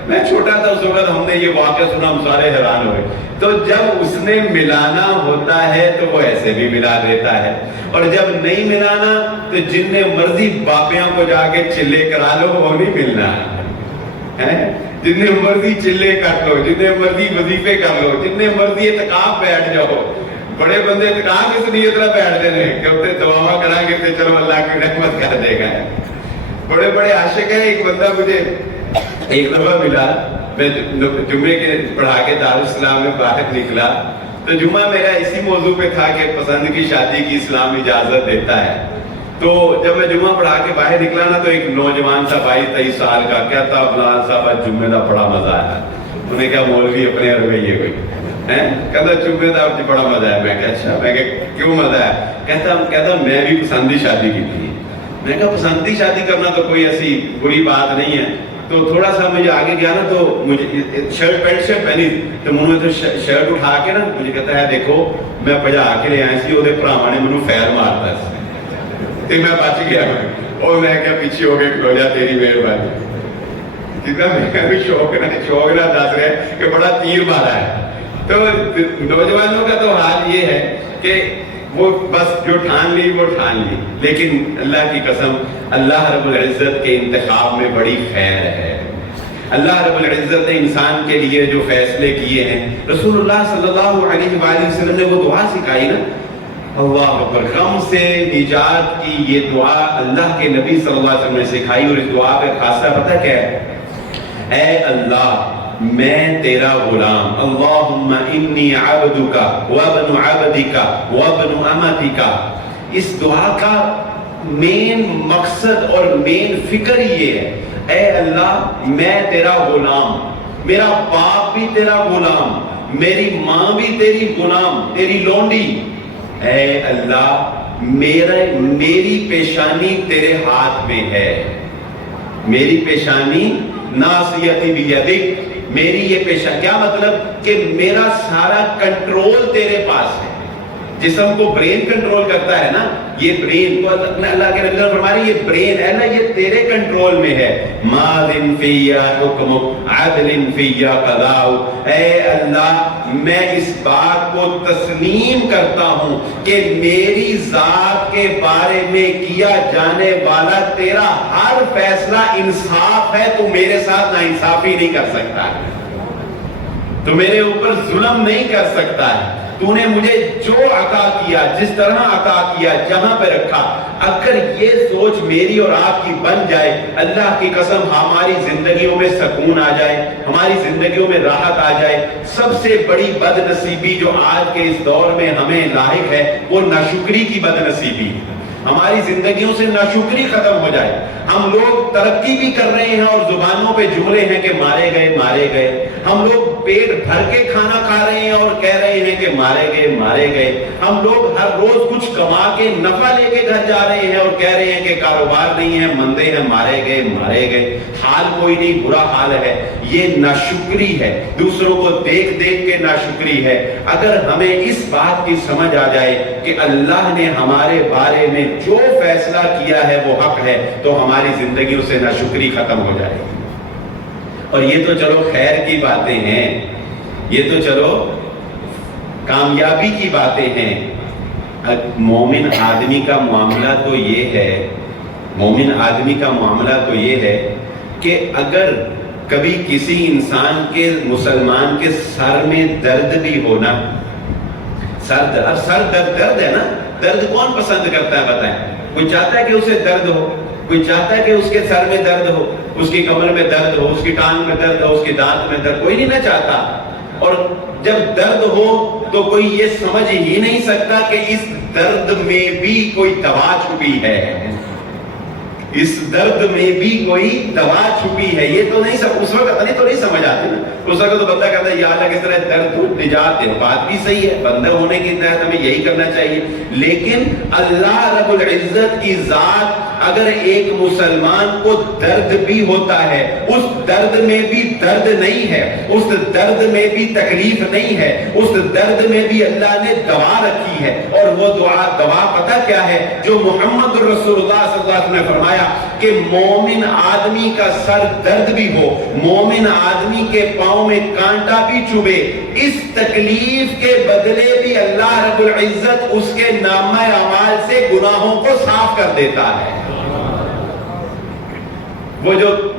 میں چھوٹا تھا اس وقت، ہم نے یہ واقعہ سنا، ہم سارے حیران ہوئے۔ تو جب اس نے ملانا ہوتا ہے تو وہ ایسے بھی ملا دیتا ہے، اور جب نہیں ملانا تو جن نے مرضی باپیاں کو جا کے چلے کرا لو، وہ نہیں ملنا ہے۔ جتنے مرضی چلے کر لو، جتنے مرضی وظیفے کر لو، جتنے مرضی اعتکاف بیٹھ جاؤ. بڑے بندے اعتکاف اس نیت نہ بیٹھتے ہیں کہ اتنے دعا کرا گے تو چلو اللہ کی رحمت کر دے گا. بڑے بڑے عاشق ہیں. ایک بندہ مجھے ایک دفعہ ملا، میں جمعے کے پڑھا کے دارالاسلام میں باہر نکلا تو جمعہ میرا اسی موضوع پہ تھا کہ پسند کی شادی کی اسلام اجازت دیتا ہے. تو جب میں جمعہ پڑھا کے باہر نکلا نا تو ایک نوجوان تھا 22-23 سال کا، کہتا فلان صاحب جمعے کا بڑا مزہ آیا. انہوں نے کہا مولوی اپنے رویے کوئی کہتا جمعے کا بڑا مزہ ہے. میں کہا اچھا، میں کہ کیوں مزہ ہے؟ کہتا میں بھی پسندی شادی کی تھی. میں کہا پسندی شادی کرنا تو کوئی ایسی بری بات نہیں ہے. تو تھوڑا سا مجھے آگے گیا نا تو مجھے شرٹ پینٹ پہنی تو منہ میں تو شرٹ اٹھا کے نا مجھے کہتا ہے دیکھو میں بجا کے لے آئی سی، وہ بھراواں نے مینوں فیر مارتا سی تے میں بچ گیا. اور میں کیا پیچھے ہو کے کھلو جا تیری مہربانی. جتنا میں شوق نہ دس رہا ہے کہ بڑا تیر مارا ہے. تو نوجوانوں کا تو حال یہ ہے کہ وہ بس جو ٹھان لی وہ ٹھان لی. لیکن اللہ کی قسم اللہ رب العزت کے انتخاب میں بڑی خیر ہے. اللہ رب العزت نے انسان کے لیے جو فیصلے کیے ہیں، رسول اللہ صلی اللہ علیہ وآلہ وسلم نے وہ دعا سکھائی نا، اللہ اکبر، غم سے نجات کی یہ دعا اللہ کے نبی صلی اللہ علیہ وسلم نے سکھائی. اور اس دعا کا خاصہ پتہ کیا ہے؟ اے اللہ میں تیرا غلام، اللہم انی عبدک وابن عبدک وابن امتک. اس دعا کا مین مقصد اور مین فکر یہ ہے، اے اللہ میں تیرا غلام، میرا باپ بھی تیرا غلام، میری ماں بھی تیری غلام، تیری لونڈی. اے اللہ میری پیشانی تیرے ہاتھ میں ہے، میری پیشانی ناصیتی بیدک، میری یہ پیشانی. کیا مطلب؟ کہ میرا سارا کنٹرول تیرے پاس ہے. جسم کو برین کنٹرول کرتا ہے نا، یہ برین کو اللہ کے نبی فرما رہے ہیں یہ برین ہے نا، یہ تیرے کنٹرول میں ہے. ماذن فیا حکمک عدل فیا قضاؤک. اے اللہ میں اس بات کو تسلیم کرتا ہوں کہ میری ذات کے بارے میں کیا جانے والا تیرا ہر فیصلہ انصاف ہے. تو میرے ساتھ ناانصافی نہیں کر سکتا، تو میرے اوپر ظلم نہیں کر سکتا ہے. تو نے مجھے جو عطا کیا، جس طرح عطا کیا، جہاں پہ رکھا، اگر یہ سوچ میری اور آپ کی بن جائے، اللہ کی قسم ہماری زندگیوں میں سکون آ جائے، ہماری زندگیوں میں راحت آ جائے. سب سے بڑی بد نصیبی جو آج کے اس دور میں ہمیں لاحق ہے وہ ناشکری کی بد نصیبی. ہماری زندگیوں سے ناشکری ختم ہو جائے. ہم لوگ ترقی بھی کر رہے ہیں اور زبانوں پہ جملے ہیں کہ مارے گئے مارے گئے. ہم لوگ پیٹ بھر کے کھانا کھا رہے ہیں اور کہہ رہے ہیں کہ مارے گئے مارے گئے. ہم لوگ ہر روز کچھ کما کے نفع لے کے گھر جا رہے ہیں اور کہہ رہے ہیں کہ کاروبار نہیں ہے، مندے ہیں، مارے گئے مارے گئے. حال کوئی نہیں، برا حال ہے. یہ ناشکری ہے، دوسروں کو دیکھ دیکھ کے ناشکری ہے. اگر ہمیں اس بات کی سمجھ آ جائے کہ اللہ نے ہمارے بارے میں جو فیصلہ کیا ہے وہ حق ہے، تو ہماری زندگیوں سے ناشکری ختم ہو جائے. اور یہ تو چلو خیر کی باتیں ہیں، یہ تو چلو کامیابی کی باتیں ہیں. مومن آدمی کا معاملہ تو یہ ہے، مومن آدمی کا معاملہ تو یہ ہے کہ اگر کبھی کسی انسان کے، مسلمان کے سر میں درد بھی ہونا، سر درد ہے نا، درد کون پسند کرتا ہے بتائیں؟ کوئی چاہتا ہے کہ اسے درد ہو؟ کوئی چاہتا ہے کہ اس کے سر میں درد ہو، اس کی کمر میں درد ہو، اس کی ٹانگ میں درد ہو، اس کی دانت میں درد؟ کوئی نہیں نہ چاہتا. اور جب درد ہو تو کوئی یہ سمجھ ہی نہیں سکتا کہ اس درد میں بھی کوئی دوا چھپی ہے، اس درد میں بھی کوئی دوا چھپی ہے. یہ تو نہیں اس وقت نہیں تو نہیں سمجھ آتی نا. اس وقت تو بندہ کہتا ہے یا اللہ کس طرح درد ہو نجات دے. بات بھی صحیح ہے، بندہ ہونے کی تحت ہمیں یہی کرنا چاہیے. لیکن اللہ رب العزت کی ذات اگر ایک مسلمان کو درد بھی ہوتا ہے، اس درد میں بھی درد نہیں ہے، اس درد میں بھی تکلیف نہیں ہے، اس درد میں بھی اللہ نے دوا رکھی ہے. اور وہ دوا پتہ کیا ہے؟ جو محمد رسول اللہ صلی اللہ علیہ وسلم نے فرمایا کہ مومن آدمی کا سر درد بھی ہو، مومن آدمی کے پاؤں میں کانٹا بھی چبھے، اس تکلیف کے بدلے بھی اللہ رب العزت اس کے نامہ اعمال سے گناہوں کو صاف کر دیتا ہے. وہ جو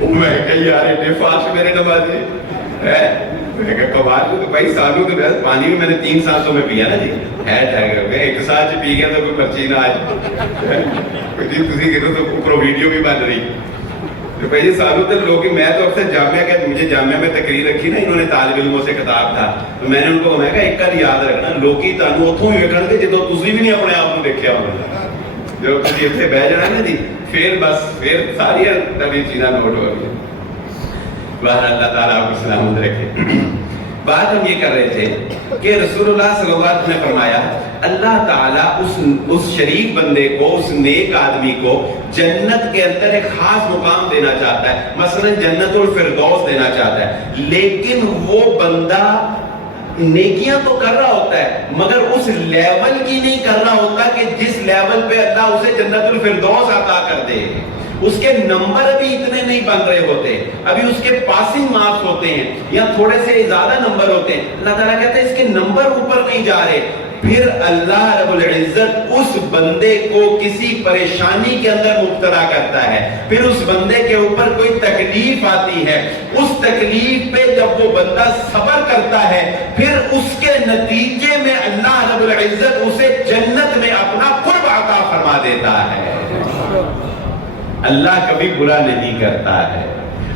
میں کہا یار اتنے فاسٹ میرے نمازی ہے، میں کہا کمال تو بھائی سالوں تو پانی میں نے 3 سانسوں میں پیا نا جی ہے ٹائگر میں 1 سال پی گیا تو کوئی پرچی نہ آج جی تھی کہ تو اوپر ویڈیو بھی بن رہی تو بھائی سالوں تک لوگ میں تو اکثر جامعہ کہ مجھے جامعہ میں تقریر رکھی نا انہوں نے طالب علموں سے خطاب تھا تو میں نے ان کو میں کہا ایک گل یاد رکھنا لوکی تانوں اتوں ہی ویکھن گے جدوں تسی بھی نہیں اپنے آپ کو دیکھیا ہوگا جو تسی اتنے بہ جانا نا جی پھر بس پھر ساری تبھی چیزاں نوٹ ہو گئی. بہر اللہ تعالیٰ آپ کو سلامت رکھے. بات ہم یہ کر رہے تھے کہ رسول اللہ صلی اللہ علیہ وسلم نے فرمایا اللہ تعالیٰ اس شریف بندے کو اس نیک آدمی کو جنت کے اندر ایک خاص مقام دینا چاہتا ہے، مثلا جنت الفردوس دینا چاہتا ہے، لیکن وہ بندہ نیکیاں تو کر رہا ہوتا ہے مگر اس لیول کی نہیں کر رہا ہوتا کہ جس لیول پہ اللہ اسے جنت الفردوس عطا کر دے. اس کے نمبر ابھی اتنے نہیں بن رہے ہوتے، ابھی اس کے پاسنگ مارکس ہوتے ہیں یا تھوڑے سے زیادہ نمبر ہوتے ہیں. اللہ تعالیٰ کہتے ہیں اس کے نمبر اوپر نہیں جا رہے. پھر اللہ رب العزت اس بندے کو کسی پریشانی کے اندر مبتلا کرتا ہے، پھر اس بندے کے اوپر کوئی تکلیف آتی ہے، اس تکلیف پہ جب وہ بندہ صبر کرتا ہے پھر اس کے نتیجے میں اللہ رب العزت اسے جنت میں اپنا قرب عطا فرما دیتا ہے. اللہ کبھی برا نہیں کرتا ہے،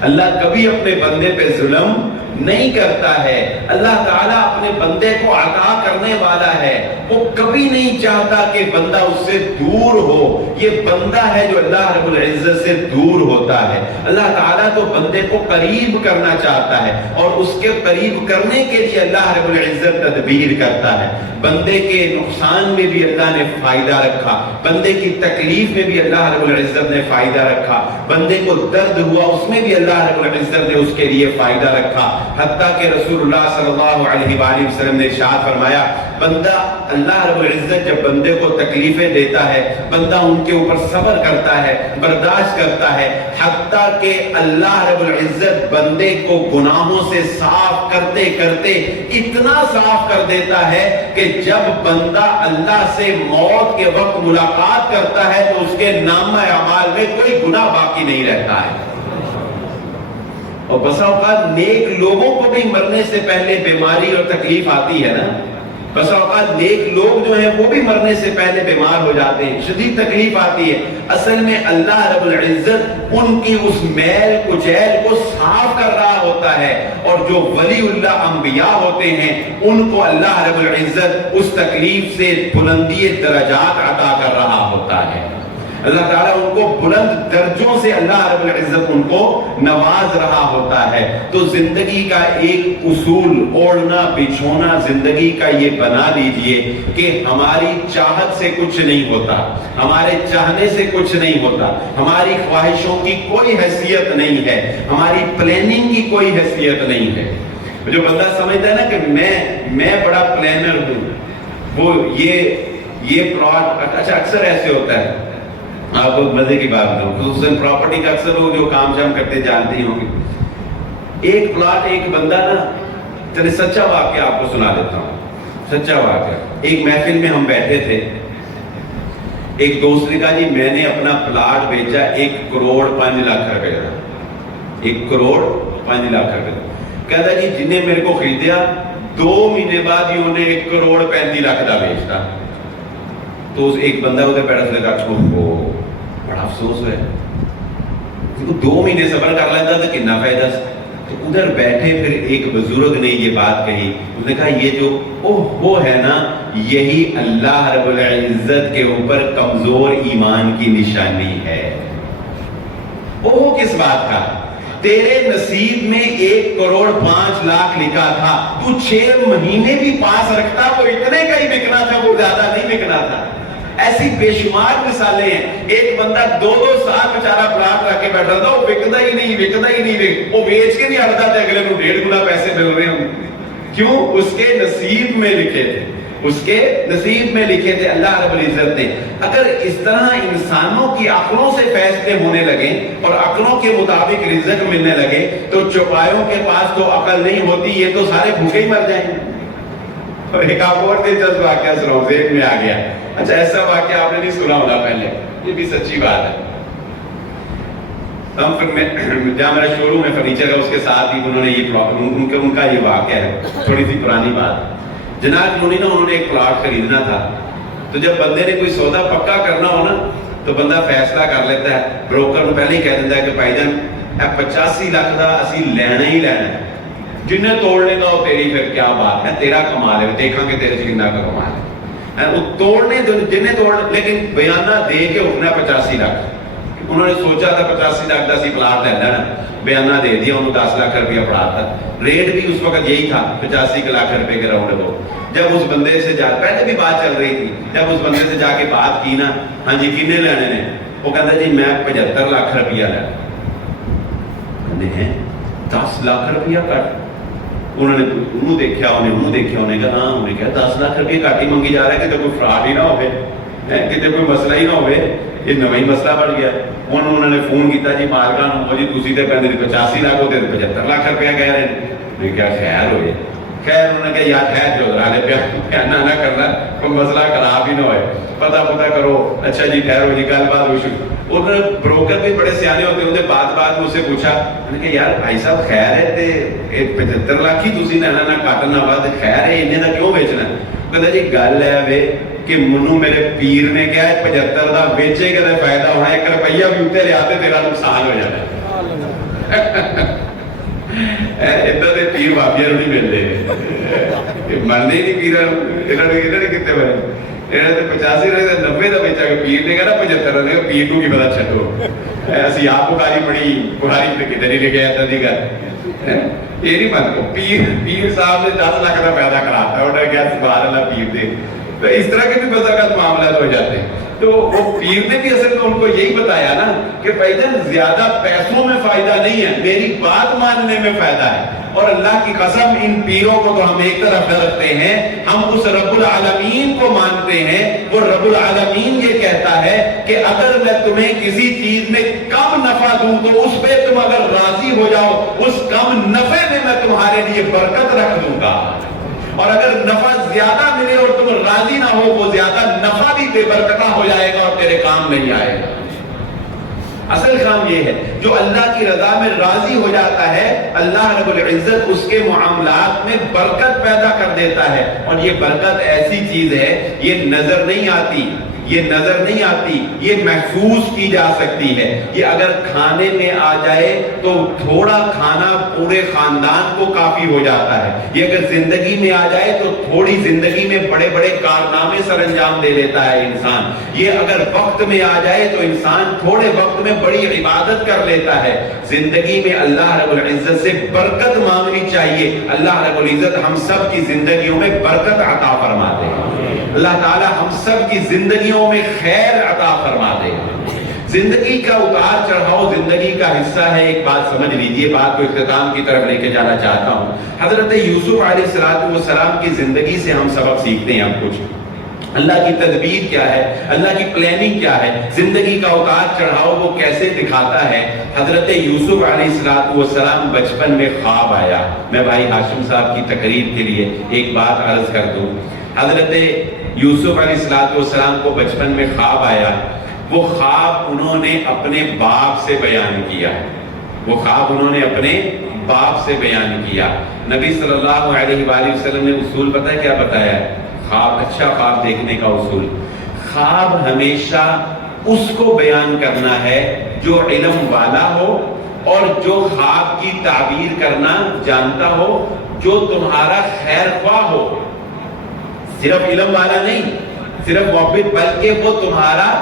اللہ کبھی اپنے بندے پہ ظلم نہیں کرتا ہے. اللہ تعالیٰ اپنے بندے کو عطا کرنے والا ہے، وہ کبھی نہیں چاہتا کہ بندہ اس سے دور ہو. یہ بندہ ہے جو اللہ رب العزت سے دور ہوتا ہے. اللہ تعالیٰ تو بندے کو قریب کرنا چاہتا ہے اور اس کے قریب کرنے کے لیے اللہ رب العزت تدبیر کرتا ہے. بندے کے نقصان میں بھی اللہ نے فائدہ رکھا، بندے کی تکلیف میں بھی اللہ رب العزت نے فائدہ رکھا، بندے کو درد ہوا اس میں بھی اللہ رب العزت نے اس کے لیے فائدہ رکھا. حتیٰ کہ رسول اللہ صلی اللہ علیہ وآلہ وسلم نے ارشاد فرمایا بندہ اللہ رب العزت جب بندے کو تکلیفیں دیتا ہے بندہ ان کے اوپر صبر کرتا ہے، برداشت کرتا ہے، حتیٰ کہ اللہ رب العزت بندے کو گناہوں سے صاف کرتے کرتے اتنا صاف کر دیتا ہے کہ جب بندہ اللہ سے موت کے وقت ملاقات کرتا ہے تو اس کے نامہ اعمال میں کوئی گناہ باقی نہیں رہتا ہے. اور بسا اوقات نیک لوگوں کو بھی مرنے سے پہلے بیماری اور تکلیف آتی ہے نا، بسا اوقات نیک لوگ جو ہیں وہ بھی مرنے سے پہلے بیمار ہو جاتے ہیں، شدید تکلیف آتی ہے. اصل میں اللہ رب العزت ان کی اس میل کچیل کو صاف کر رہا ہوتا ہے، اور جو ولی اللہ انبیاء ہوتے ہیں ان کو اللہ رب العزت اس تکلیف سے بلندی درجات عطا کر رہا ہوتا ہے. اللہ تعالیٰ ان کو بلند درجوں سے اللہ رب العزت ان کو نواز رہا ہوتا ہے. تو زندگی کا ایک اصول اوڑھنا بچھونا زندگی کا یہ بنا لیجئے کہ ہماری چاہت سے کچھ نہیں ہوتا، ہمارے چاہنے سے کچھ نہیں ہوتا، ہماری خواہشوں کی کوئی حیثیت نہیں ہے، ہماری پلاننگ کی کوئی حیثیت نہیں ہے. جو بندہ سمجھتا ہے نا کہ میں بڑا پلانر ہوں، وہ یہ پلاٹ اچھا اکثر ایسے ہوتا ہے. آپ کو مزے کی بات کروں خصوصاً پراپرٹی کا اکثر لوگ جو کام شام کرتے جانتے ہی ہوں گے. ایک پلاٹ ایک بندہ نا، چلے سچا واقعہ آپ کو سنا دیتا ہوں، سچا واقعہ. ایک محفل میں ہم بیٹھے تھے، ایک دوست نے کہا جی میں نے اپنا پلاٹ بیچا 1 کروڑ 5 لاکھ روپے کا. 1 کروڑ 5 لاکھ روپے کا. کہتا جی جن نے میرے کو خریدیا 2 مہینے بعد ہی انہیں 1 کروڑ 35 لاکھ کا بیچتا. تو ایک بندہ ادھر بیٹھا اس نے کہا بڑا افسوس ہے، 2 مہینے صبر کر لیتا تو کتنا فائدہ. تو ادھر بیٹھے پھر ایک بزرگ نے یہ بات کہی، اس نے کہا یہ جو وہ ہے نا یہی اللہ رب العزت کے اوپر کمزور ایمان کی نشانی ہے. وہ کس بات کا؟ تیرے نصیب میں 1 کروڑ 5 لاکھ لکھا تھا، تو 6 مہینے بھی پاس رکھتا وہ اتنے کا ہی بکنا تھا، وہ زیادہ نہیں بکنا تھا. ایسی بے شمار مثالیں ہیں. ایک بندہ 2 سال بیچارہ پلاٹ رکھ کے بیٹھا تھا، وہ بکتا ہی نہیں، وہ بیچ کے نہیں ہٹتا تھا، اگلے کو 1.5 گنا پیسے مل رہے ہیں. کیوں؟ اس کے نصیب میں لکھے تھے، اس کے نصیب میں لکھے تھے اللہ رب العزت نے. اگر اس طرح انسانوں کی عقلوں سے فیصلے ہونے لگے اور عقلوں کے مطابق رزق ملنے لگے تو چوپایوں کے پاس تو عقل نہیں ہوتی، یہ تو سارے بھوکے ہی مر جائیں گے. اور ایک آپ اور دلچسپ واقعہ سناؤں، ذہن میں آ گیا. اچھا ایسا واقعہ آپ نے نہیں سنا ہوگا پہلے، یہ بھی سچی بات ہے. ہم جہاں میرا شو روم ہے فرنیچر کا، اس کے ساتھ ہی انہوں نے یہ پلاٹ، ان کا یہ واقعہ ہے، تھوڑی سی پرانی بات، جناب کلونی نا انہوں نے ایک پلاٹ خریدنا تھا، تو جب بندے نے کوئی سودا پکا کرنا ہو نا تو بندہ فیصلہ کر لیتا ہے، بروکر نے پہلے ہی کہہ دیتا ہے کہ بھائی جان 85 لاکھ کا اسی لینا ہی لینا ہے، جنہیں توڑنے کا وہ تیری پھر کیا بات ہے، تیرا کمال ہے، دیکھا کہ تیرے سے کتنا کا کمال ہے، وہ توڑنے جنہیں توڑ، لیکن بیانہ دے کے اٹھنا 85 لاکھ، انہوں نے سوچا تھا 85 لاکھ کا سی پلاٹ لینا نا، بیانہ دے دیا، انہوں 10 لاکھ روپیہ پڑا تھا، ریٹ بھی اس وقت یہی تھا 85 لاکھ روپے کے راؤنڈ کو۔ جب اس بندے سے جا، پہلے بھی بات چل رہی تھی، جب اس بندے سے جا کے بات کی نا، ہاں جی کنے لینے نے، وہ کہتا جی میں 75 لاکھ روپیہ لینا، کہتے ہیں 10 لاکھ روپیہ کٹ، انہوں نے انہوں دیکھا، انہیں دیکھا، انہیں کہا ہاں، انہیں کہا 10 لاکھ روپیہ کٹ ہی منگی جا رہا ہے، کہ کوئی فراڈ ہی نہ ہوئے، کتے کوئی مسئلہ ہی نہ ہوئے، یہ نواں ہی مسئلہ بڑھ گیا۔ انہوں نے فون کیتا جی مالکاں نوں، جی تسی تے کہندے 85 لاکھ ہوتے 75 لاکھ روپیہ کہہ رہے ہیں، میں کیا خیر ہوئے، خیر انہوں نے کہا یار خیر جو رالے پیا نہ کرنا، کوئی مسئلہ خراب ہی نہ ہوئے، پتہ کرو، اچھا جی خیر ہو جی، گل بات ہو شروع۔ اور بروکر بھی بڑے سیانے ہوتے ہیں، بات مجھ سے پوچھا، میں نے کہا یار بھائی صاحب خیر ہے تے 75 لاکھ ہی تسی لینا نہ کٹ نہ ود، خیر ہے انہیں دا کیوں بیچنا؟ کہتا جی گل ہے وے کہ منو میرے پیر نے کہا 75 دا بیچے کہ فائدہ ہونا، 1 روپیہ بھی اتنے لیا تے تیرا نقصان ہو جانا۔ ادھر دے پیر بابیاں نہیں ملتے، مرنے ہی نہیں پیر، انہوں نے کتنے بنے، انہوں نے 85 رہے 90 کا بیچا، کہ پیر نے کہا نا 75 نے، پیر کو کی پتا چھٹو، اسی آپ بخاری پڑھی، بخاری پہ کدھر ہی لے گیا تھا دی گل، یہ نہیں بنتا، پیر صاحب نے 10 لاکھ کا پیدا کراتا ہے، انہوں نے کہا سبحان اللہ پیر دے، تو اس طرح کے بھی بزرگت معاملات ہو جاتے ہیں۔ تو وہ پیر نے بھی اصل میں ان کو یہی بتایا نا کہ بھائی جان زیادہ پیسوں میں فائدہ نہیں ہے، میری بات ماننے میں فائدہ ہے۔ اور اللہ کی قسم ان پیروں کو تو ہم ایک طرف رکھتے ہیں، ہم اس رب العالمین کو مانتے ہیں، وہ رب العالمین یہ کہتا ہے کہ اگر میں تمہیں کسی چیز میں کم نفع دوں تو اس پہ تم اگر راضی ہو جاؤ، اس کم نفع میں میں تمہارے لیے برکت رکھ دوں گا، اور اگر نفع زیادہ ملے اور تم راضی نہ ہو، وہ زیادہ نفع بھی بے برکتہ ہو جائے گا اور تیرے کام نہیں آئے گا۔ اصل کام یہ ہے جو اللہ کی رضا میں راضی ہو جاتا ہے، اللہ رب العزت اس کے معاملات میں برکت پیدا کر دیتا ہے، اور یہ برکت ایسی چیز ہے یہ نظر نہیں آتی، یہ نظر نہیں آتی، یہ محسوس کی جا سکتی ہے۔ یہ اگر کھانے میں آ جائے تو تھوڑا کھانا پورے خاندان کو کافی ہو جاتا ہے، یہ اگر زندگی میں آ جائے تو تھوڑی زندگی میں بڑے بڑے کارنامے سر انجام دے لیتا ہے انسان، یہ اگر وقت میں آ جائے تو انسان تھوڑے وقت میں بڑی عبادت کر لیتا ہے۔ زندگی میں اللہ رب العزت سے برکت مانگنی چاہیے، اللہ رب العزت ہم سب کی زندگیوں میں برکت عطا فرما دے، اللہ تعالی ہم سب کی زندگیوں میں خیر عطا فرما دے۔ زندگی کا اتار چڑھاؤ زندگی کا حصہ ہے، ایک بات سمجھ لیجئے، بات کو اختتام کی طرف لے کے جانا چاہتا ہوں۔ حضرت یوسف علیہ السلام کی زندگی سے ہم سبق سیکھتے ہیں، ہم کچھ اللہ کی تدبیر کیا ہے، اللہ کی پلاننگ کیا ہے، زندگی کا اتار چڑھاؤ وہ کیسے دکھاتا ہے۔ حضرت یوسف علیہ السلام بچپن میں خواب آیا، میں بھائی ہاشم صاحب کی تقریر کے لیے ایک بات عرض کر دوں، حضرت یوسف علیہ السلام کو بچپن میں خواب آیا، وہ خواب انہوں نے اپنے باپ سے بیان کیا، وہ خواب انہوں نے اپنے باپ سے بیان کیا۔ نبی صلی اللہ علیہ وآلہ وسلم نے اصول پتہ ہے کیا بتایا ہے؟ خواب، اچھا خواب دیکھنے کا اصول، خواب ہمیشہ اس کو بیان کرنا ہے جو علم والا ہو اور جو خواب کی تعبیر کرنا جانتا ہو، جو تمہارا خیر خواہ ہو، صرف علم والا نہیں، صرف معبد، بلکہ وہ تمہارا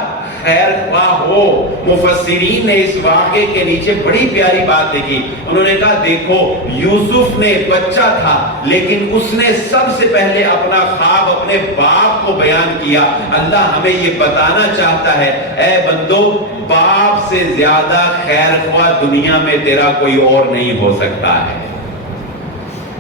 خیر خواہ ہو۔ مفسرین نے اس واقعے کے نیچے بڑی پیاری بات لکھی، انہوں نے کہا دیکھو یوسف نے بچہ تھا لیکن اس نے سب سے پہلے اپنا خواب اپنے باپ کو بیان کیا۔ اللہ ہمیں یہ بتانا چاہتا ہے اے بندو، باپ سے زیادہ خیر خواہ دنیا میں تیرا کوئی اور نہیں ہو سکتا ہے،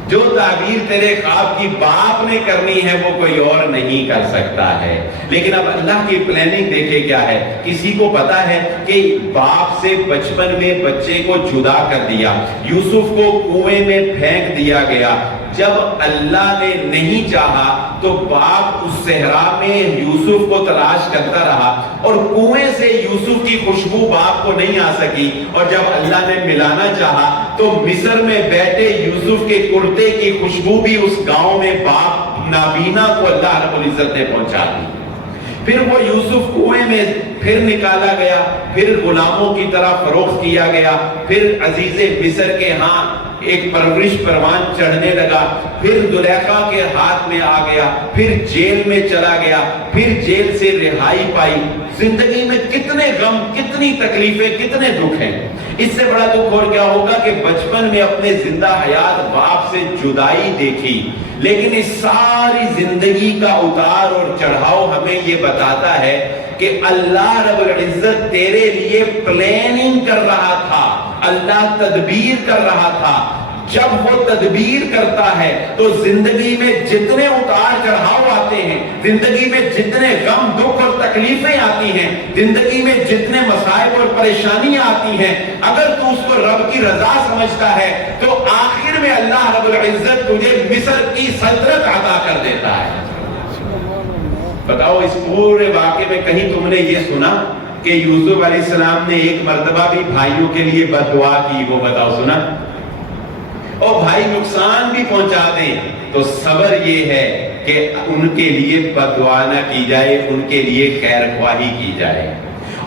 جو تعبیر تیرے خواب کی باپ نے کرنی ہے وہ کوئی اور نہیں کر سکتا ہے۔ لیکن اب اللہ کی پلاننگ دیکھے کیا ہے، کسی کو پتا ہے کہ باپ سے بچپن میں بچے کو جدا کر دیا، یوسف کو کنویں میں پھینک دیا گیا، جب اللہ نے نہیں چاہا تو باپ اس صحرا میں یوسف کو تلاش کرتا رہا اور کنویں سے یوسف کی خوشبو باپ کو نہیں آ سکی، اور جب اللہ نے ملانا چاہا تو مصر میں بیٹھے یوسف کے کرتے کی خوشبو بھی اس گاؤں میں باپ نابینا کو اللہ رب العزت نے پہنچا دی۔ پھر وہ یوسف کنویں میں پھر نکالا گیا، پھر غلاموں کی طرح فروخت کیا گیا، پھر عزیز مصر کے ہاں ایک پرورش پروان چڑھنے لگا، پھر زلیخا کے ہاتھ میں آ گیا، پھر جیل میں چلا گیا، پھر جیل سے رہائی پائی۔ زندگی میں کتنے غم، کتنی تکلیفیں، کتنے دکھ ہیں۔ اس سے بڑا دکھ اور کیا ہوگا کہ بچپن میں اپنے زندہ حیات باپ سے جدائی دیکھی، لیکن اس ساری زندگی کا اتار اور چڑھاؤ ہمیں یہ بتاتا ہے کہ اللہ رب العزت تیرے لیے پلاننگ کر رہا تھا، اللہ تدبیر کر رہا تھا۔ جب وہ تدبیر کرتا ہے تو زندگی میں جتنے اتار چڑھاؤ آتے ہیں، زندگی میں جتنے غم، دکھ اور تکلیفیں آتی ہیں، زندگی میں جتنے مصائب اور پریشانیاں آتی ہیں، اگر تو اس کو رب کی رضا سمجھتا ہے تو آخر میں اللہ رب العزت تجھے مصر کی سلطنت عطا کر دیتا ہے۔ بتاؤ اس پورے واقعے میں کہیں تم نے یہ سنا کہ یوسف علیہ السلام نے ایک مرتبہ بھی بھائیوں کے لیے بد دعا کی؟ وہ بتاؤ سنا؟ اور بھائی نقصان بھی پہنچا دیں تو صبر یہ ہے کہ ان کے لیے بد دعا نہ کی جائے، ان کے لیے خیر خواہی کی جائے۔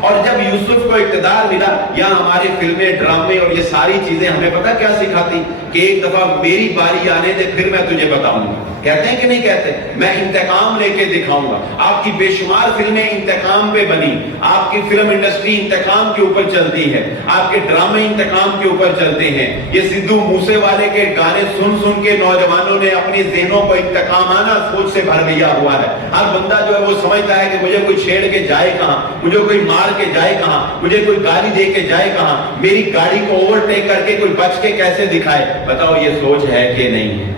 اور جب یوسف کو اقتدار ملا، یا ہمارے فلمیں، ڈرامے اور یہ ساری چیزیں ہمیں پتہ کیا سکھاتی کہ ایک دفعہ میری باری آنے دے پھر میں تجھے بتاؤں گا۔ کہتے ہیں کہ نہیں کہتے؟ میں انتقام لے کے دکھاؤں گا۔ آپ کی بے شمار فلمیں انتقام پہ بنی، آپ کی فلم انڈسٹری انتقام کے اوپر چلتی ہے، آپ کے ڈرامے انتقام کے اوپر چلتے ہیں۔ یہ سدھو موسے والے کے گانے سن سن کے نوجوانوں نے اپنی ذہنوں کو انتقامانہ سوچ سے بھر دیا ہوا ہے۔ ہر بندہ جو ہے وہ سمجھتا ہے کہ مجھے کوئی چھیڑ کے جائے کہاں، مجھے کوئی مار کے جائے کہاں، مجھے کوئی گالی دے کے جائے کہاں، میری گاڑی کو اوورٹیک کر کے کوئی بچ کے کیسے دکھائے۔ بتاؤ یہ سوچ ہے کہ نہیں ہے؟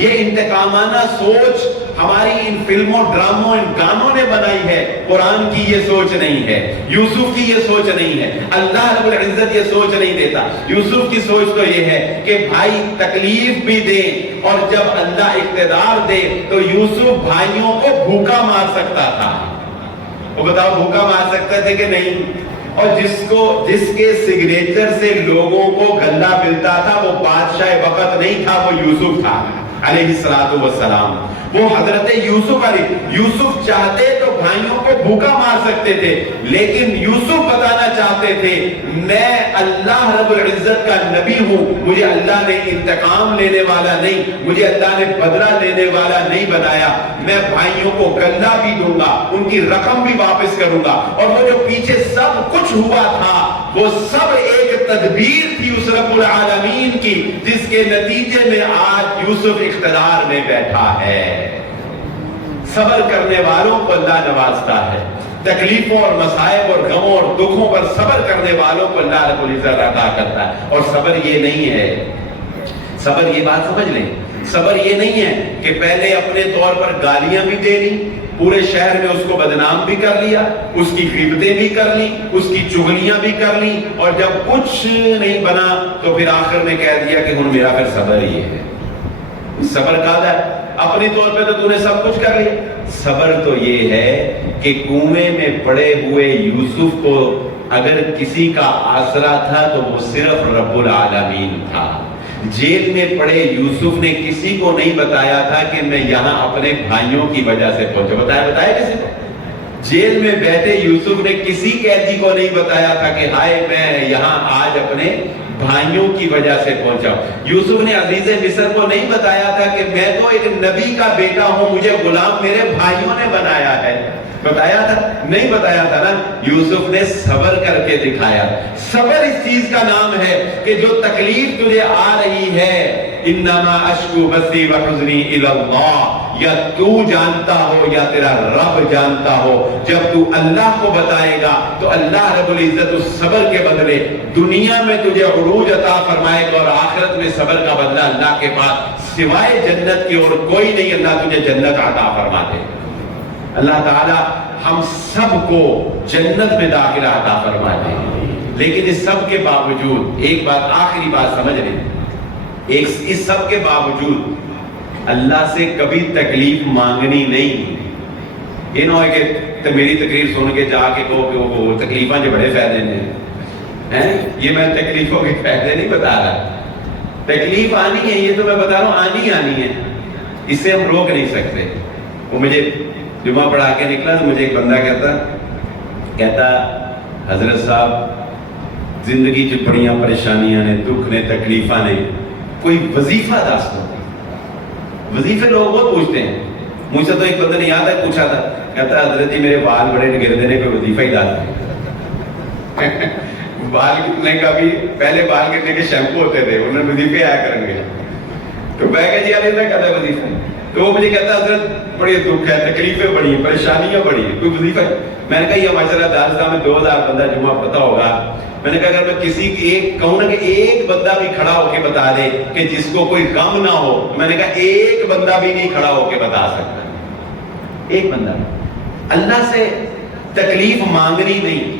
یہ انتقامانہ سوچ ہماری ان فلموں، ڈراموں، ان گانوں نے بنائی ہے۔ قرآن کی یہ سوچ نہیں ہے، یوسف کی یہ سوچ نہیں ہے، اللہ رب العزت یہ سوچ نہیں دیتا۔ یوسف کی سوچ تو یہ ہے کہ بھائی تکلیف بھی دے، اور جب اللہ اقتدار دے تو یوسف بھائیوں کو بھوکا مار سکتا تھا۔ وہ بتاؤ بھوکا مار سکتے تھے کہ نہیں؟ اور جس کے سگنیچر سے لوگوں کو گلہ ملتا تھا وہ بادشاہ وقت نہیں تھا، وہ یوسف تھا علیہ السلام۔ وہ حضرت یوسف چاہتے تو بھائیوں کو بھوکا مار سکتے تھے، لیکن یوسف بتانا چاہتے تھے میں اللہ رب العزت کا نبی ہوں، مجھے اللہ نے انتقام لینے والا نہیں، مجھے اللہ نے بدلہ لینے والا نہیں بنایا۔ میں بھائیوں کو گلہ بھی دوں گا، ان کی رقم بھی واپس کروں گا، اور وہ جو پیچھے سب کچھ ہوا تھا وہ سب ایک تدبیر تھی اس رب العالمین کی، جس کے نتیجے میں آج یوسف اقتدار میں بیٹھا ہے۔ صبر کرنے والوں کو اللہ نوازتا ہے، تکلیفوں اور مصائب اور غموں اور دکھوں پر صبر کرنے والوں کو اللہ رب العزت عطا کرتا ہے۔ اور صبر یہ نہیں ہے، صبر یہ بات سمجھ لیں، صبر یہ نہیں ہے کہ پہلے اپنے طور پر گالیاں بھی دے لی، پورے شہر میں اس کو بدنام بھی کر لیا، اس کی غیبتیں بھی کر لی، اس کی چغلیاں بھی کر لی، اور جب کچھ نہیں بنا تو پھر آخر میں کہہ دیا کہ ہن میرا پھر صبر ہی ہے۔ صبر کہا ہے اپنی طور پہ تو نے سب کچھ کر لیا۔ صبر تو یہ ہے کہ کنویں میں پڑے ہوئے یوسف کو اگر کسی کا آسرا تھا تو وہ صرف رب العالمین تھا۔ جیل میں پڑے یوسف نے کسی کو نہیں بتایا تھا کہ میں یہاں اپنے بھائیوں کی وجہ سے پہنچا۔ بتایا کسی کو؟ جیل میں بیٹھے یوسف نے کسی قیدی کو نہیں بتایا تھا کہ ہائے میں یہاں آج اپنے بھائیوں کی وجہ سے پہنچا۔ یوسف نے عزیز مصر کو نہیں بتایا تھا کہ میں تو ایک نبی کا بیٹا ہوں، مجھے غلام میرے بھائیوں نے بنایا ہے۔ بتایا تھا؟ نہیں بتایا تھا نا۔ یوسف نے صبر کر کے دکھایا۔ صبر اس چیز کا نام ہے کہ جو تکلیف تجھے آ رہی ہے، انما اشکو بثی وحزنی الی اللہ، یا تو جانتا ہو یا تیرا رب جانتا ہو، جب تو اللہ کو بتائے گا تو اللہ رب العزت اس صبر کے بدلے دنیا میں تجھے عروج عطا فرمائے گا، اور آخرت میں صبر کا بدلہ اللہ کے پاس سوائے جنت کے اور کوئی نہیں، اللہ تجھے جنت عطا فرما دے۔ اللہ تعالی ہم سب کو جنت میں داخلہ عطا فرما دے۔ لیکن اس سب کے باوجود ایک بات، آخری بات سمجھ لیں، اس سب کے باوجود اللہ سے کبھی تکلیف مانگنی نہیں. یہ نہ ہو کہ میری تقریر سن کے جا کے کہو کہ وہ تکلیفاں جو بڑے فائدے ہیں. یہ میں تکلیفوں کے فائدے نہیں بتا رہا. تکلیف آنی ہے، یہ تو میں بتا رہا ہوں، آنی ہے، اس سے ہم روک نہیں سکتے. وہ مجھے جمعہ پڑھا کے نکلا تو مجھے ایک بندہ کہتا حضرت صاحب زندگی چ بڑیاں پریشانیاں نے، دکھ نے، تکلیفاں نے، کوئی وظیفہ دس دو. وظیفے لوگ بہت پوچھتے ہیں. مجھ سے تو ایک بندے نے یاد ہے پوچھا تھا، کہتا حضرت جی میرے بال بڑے گردے نے، کوئی وظیفہ ہی دس دو. بال گرنے کا بھی پہلے بال گرنے کے شیمپو ہوتے تھے، انہوں نے وظیفے آیا کریں گے. تو میں کہ جی یار یہ کہتا ہے وظیفہ. تو وہ مجھے کہتا حضرت بڑی دکھ ہے، تکلیفیں بڑی ہیں، پریشانیاں بڑی ہیں، کوئی وظیفہ ہے. میں نے کہا یہ ماشاء اللہ دارالاسلام میں 2000 بندہ جمعہ پڑھتا ہوگا. میں نے کہا اگر میں کسی ایک کہوں نا کہ ایک بندہ بھی کھڑا ہو کے بتا دے کہ جس کو کوئی غم نہ ہو، تو میں نے کہا ایک بندہ بھی نہیں کھڑا ہو کے بتا سکتا. ایک بندہ. اللہ سے تکلیف مانگنی نہیں،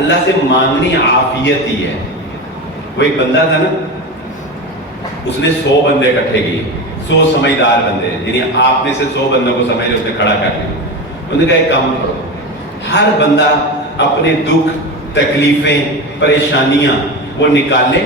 اللہ سے مانگنی عافیت ہی ہے. وہ ایک بندہ تھا نا، اس نے 100 بندے اکٹھے کیے، 100 سمجھدار بندے، یعنی آپ میں سے 100 بندوں کو سمجھ اس نے کھڑا کر لیا. انہوں نے کہا ایک کام کرو، ہر بندہ اپنے دکھ، تکلیفیں، پریشانیاں وہ نکالے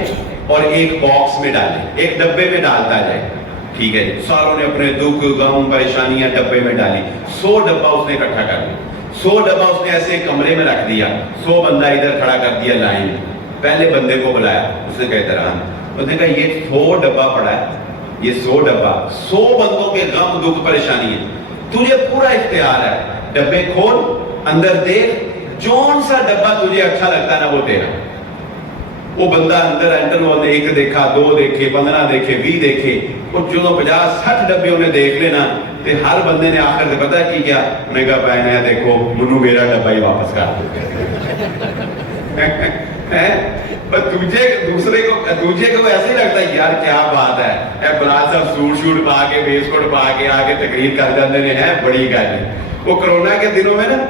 اور ایک باکس میں ڈالے، ایک ڈبے میں ڈالتا جائے. ٹھیک ہے جی. ساروں نے اپنے دکھ، غم، پریشانیاں ڈبے میں ڈالی. 100 ڈبہ اس نے اکٹھا کر لیا. 100 ڈبہ اس نے ایسے کمرے میں رکھ دیا. 100 بندہ ادھر کھڑا کر دیا لائن. پہلے بندے کو بلایا، اس نے کہا احترام. اس نے کہا یہ 100 ڈبہ پڑا ہے، یہ 100 ڈبہ 100 بندوں کے غم، دکھ، پریشانی ہے. تجھے پورا اختیار ہے، ڈبے کھول، اندر دیکھ، جون سا ڈبہ تجھے اچھا لگتا ہے نا وہ تیرا. وہ بندہ اندر انٹر ہوا، ایک دیکھا، 2 دیکھے، 15 دیکھے، 20 دیکھے، اور جو 50-60 ڈبے انہیں دیکھ لینا. تو ہر بندے نے آخر سے پتا کی کیا، انہوں نے کہا بھائی دیکھو منو میرا ڈبہ ہی واپس کر دو. دوسرے کو ایسے ہی لگتا ہے یار کیا بات ہے، برات صاحب سوٹ شوٹ پا کے، بیس کوٹ پا کے آگے تقریر کر جاتے ہیں، بڑی گل ہے. وہ کرونا کے دنوں میں نا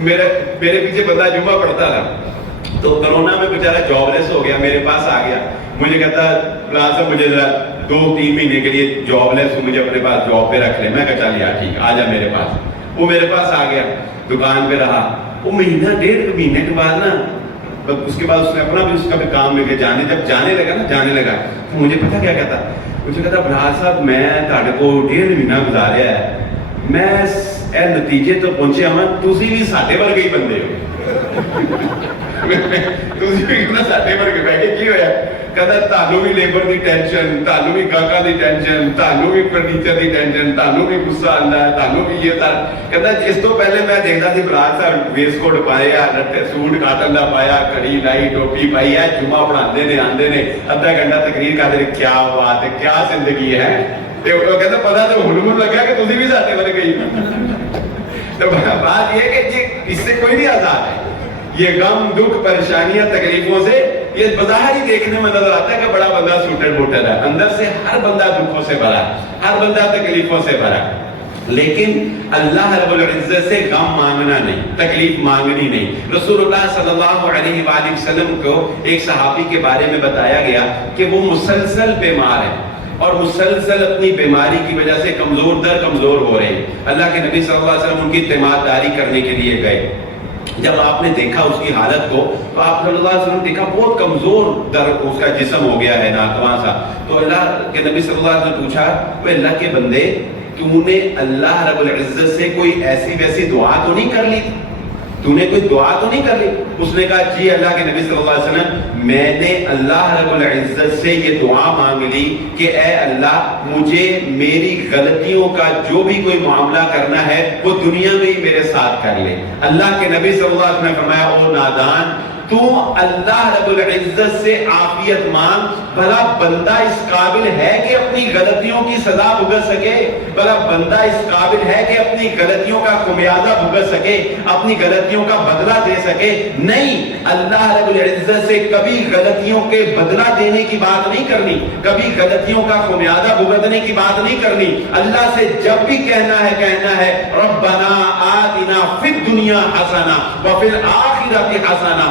میرے پیچھے بندہ جمعہ پڑھتا تھا، تو کرونا میں بیچارہ جاب لیس ہو گیا، میرے پاس آ گیا. مجھے کہتا برات صاحب مجھے ذرا 2-3 مہینے کے لیے جاب لیس ہوں، مجھے اپنے پاس جاب پہ رکھ لیں. میں کہا چل یار ٹھیک، آ جا میرے پاس. وہ میرے پاس آ گیا، دکان پہ رہا. وہ مہینہ 1.5 مہینے کے بعد نا، اس کے بعد اس نے اپنا بھی اس کا بھی کام لے کے جب جانے لگا تو مجھے پتا کیا کہتا، مجھے کہتا برات صاحب میں تہاڈے کو 1.5 مہینہ گزاریا ہے، میں اے نتیجے تو پہنچیا ہاں تسی بھی ساڈے ورگے ہی بندے ہو. تسی بھی ساڈے ورگے. میں کہ کی ہویا؟ کہتا تانوں بھی لیبر دی ٹینشن، تانوں بھی گاہکاں دی ٹینشن، تانوں بھی فرنیچر دی ٹینشن، تانوں بھی غصہ آندا ہے، تانوں بھی یہ تھا. کہتا اس تو پہلے میں دیکھتا سی برات صاحب ویس کوٹ پایا، سوٹ کاٹن دا پایا، کڑی لائی، ٹوپی پائی ہے، جمعہ پڑھاندے نے، آندے نے، آدھا گھنٹہ تقریر کرتے نے. کیا بات ہے، کیا زندگی ہے. کہتا پتا تو ہن لگا کہ تسی بھی ساڈے ورگے ہی. تو بات یہ ہے کہ اس سے کوئی نہیں آزاد ہے. یہ غم، دکھ، پریشانیاں، تکلیفوں سے یہ بظاہر ہی دیکھنے میں نظر آتا ہے کہ بڑا بندہ سوٹر بوٹر ہے، اندر سے ہر بندہ دکھوں سے بھرا، ہر بندہ تکلیفوں سے بھرا. لیکن اللہ رب العزت سے غم مانگنا نہیں، تکلیف مانگنی نہیں. رسول اللہ صلی اللہ علیہ وآلہ وسلم کو ایک صحابی کے بارے میں بتایا گیا کہ وہ مسلسل بیمار ہے اور مسلسل اپنی بیماری کی وجہ سے کمزور در کمزور ہو رہے ہیں. اللہ کے نبی صلی اللہ علیہ وسلم ان کی تیمارداری کرنے کے لیے گئے. جب آپ نے دیکھا اس کی حالت کو تو آپ صلی اللہ علیہ وسلم دیکھا بہت کمزور در اس کا جسم ہو گیا ہے، ناتواں سا. تو اللہ کے نبی صلی اللہ علیہ وسلم نے پوچھا، وہ اللہ کے بندے تو نے اللہ رب العزت سے کوئی ایسی ویسی دعا تو نہیں کر لی؟ تو نے کوئی دعا تو نہیں کر لی؟ اس نے کہا جی اللہ کے نبی صلی اللہ علیہ وسلم میں نے اللہ رب العزت سے یہ دعا مانگ لی کہ اے اللہ مجھے میری غلطیوں کا جو بھی کوئی معاملہ کرنا ہے وہ دنیا میں ہی میرے ساتھ کر لے. اللہ کے نبی صلی اللہ علیہ وسلم نے فرمایا او نادان، تو اللہ رب العزت سے عافیت مانگ. بھلا بندہ اس قابل ہے کہ اپنی غلطیوں کی سزا بھگت سکے؟ بھلا بندہ اس قابل ہے کہ اپنی غلطیوں کا خمیازہ بھگت سکے، اپنی غلطیوں کا بدلہ دے سکے؟ نہیں. اللہ رب العزت سے کبھی غلطیوں کے بدلہ دینے کی بات نہیں کرنی، کبھی غلطیوں کا خمیازہ بھگتنے کی بات نہیں کرنی. اللہ سے جب بھی کہنا ہے ربنا آتنا فی الدنیا حسنہ وفی الآخرۃ حسنہ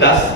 10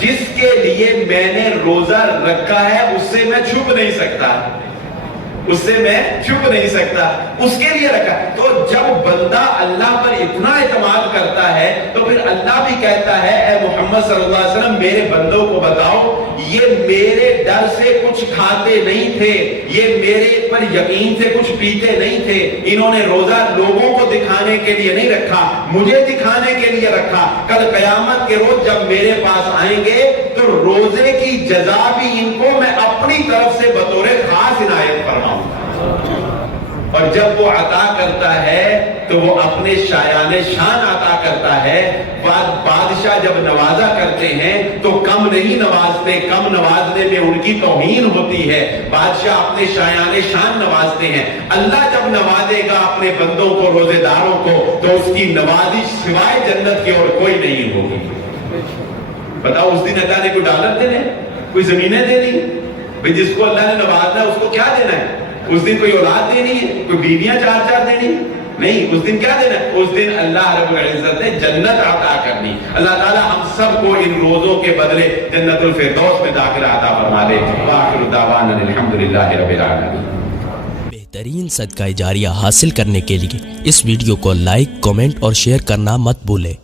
جس کے لیے میں نے روزہ رکھا ہے اس سے میں چھپ نہیں سکتا، اس سے میں چھپ نہیں سکتا، اس کے لیے رکھا۔ تو جب بندہ اللہ پر اتنا اعتماد کرتا ہے تو پھر اللہ بھی کہتا ہے اے محمد صلی اللہ علیہ وسلم میرے بندوں کو بتاؤ یہ میرے ڈر سے کچھ کھاتے نہیں تھے، یہ میرے پر یقین سے کچھ پیتے نہیں تھے، انہوں نے روزہ لوگوں کو دکھانے کے لیے نہیں رکھا، مجھے دکھانے کے لیے رکھا۔ کل قیامت کے روز جب میرے پاس آئیں گے تو روزے کی جزا بھی ان کو میں اپنی طرف سے بطور خاص عنایت فرماؤں۔ اور جب وہ عطا کرتا ہے تو وہ اپنے شایان شان عطا کرتا ہے۔ بادشاہ جب نوازا کرتے ہیں تو کم نہیں نوازتے، کم نوازنے میں ان کی توہین ہوتی ہے، بادشاہ اپنے شایان شان نوازتے ہیں۔ اللہ جب نوازے گا اپنے بندوں کو، روزے داروں کو، تو اس کی نوازش سوائے جنت کی اور کوئی نہیں ہوگی۔ بتاؤ اس دن اللہ نے کوئی ڈالر دینے، کوئی زمینیں دینی؟ بھئی جس کو اللہ نے نوازنا ہے اس کو کیا دینا ہے؟ اس دن کوئی اولاد دینی ہے، کوئی بیویاں چار چار دینی؟ نہیں، اس دن کیا دینا ہے؟ اس دن اللہ رب العزت نے جنت عطا کرنی۔ اللہ تعالی ہم سب کو ان روزوں کے بدلے جنت الفردوس میں داخلہ عطا فرما دے۔ وآخر دعوانا الحمدللہ رب العالمین۔ بہترین صدقہ جاریہ حاصل کرنے کے لیے اس ویڈیو کو لائک، کمنٹ اور شیئر کرنا مت بھولیں۔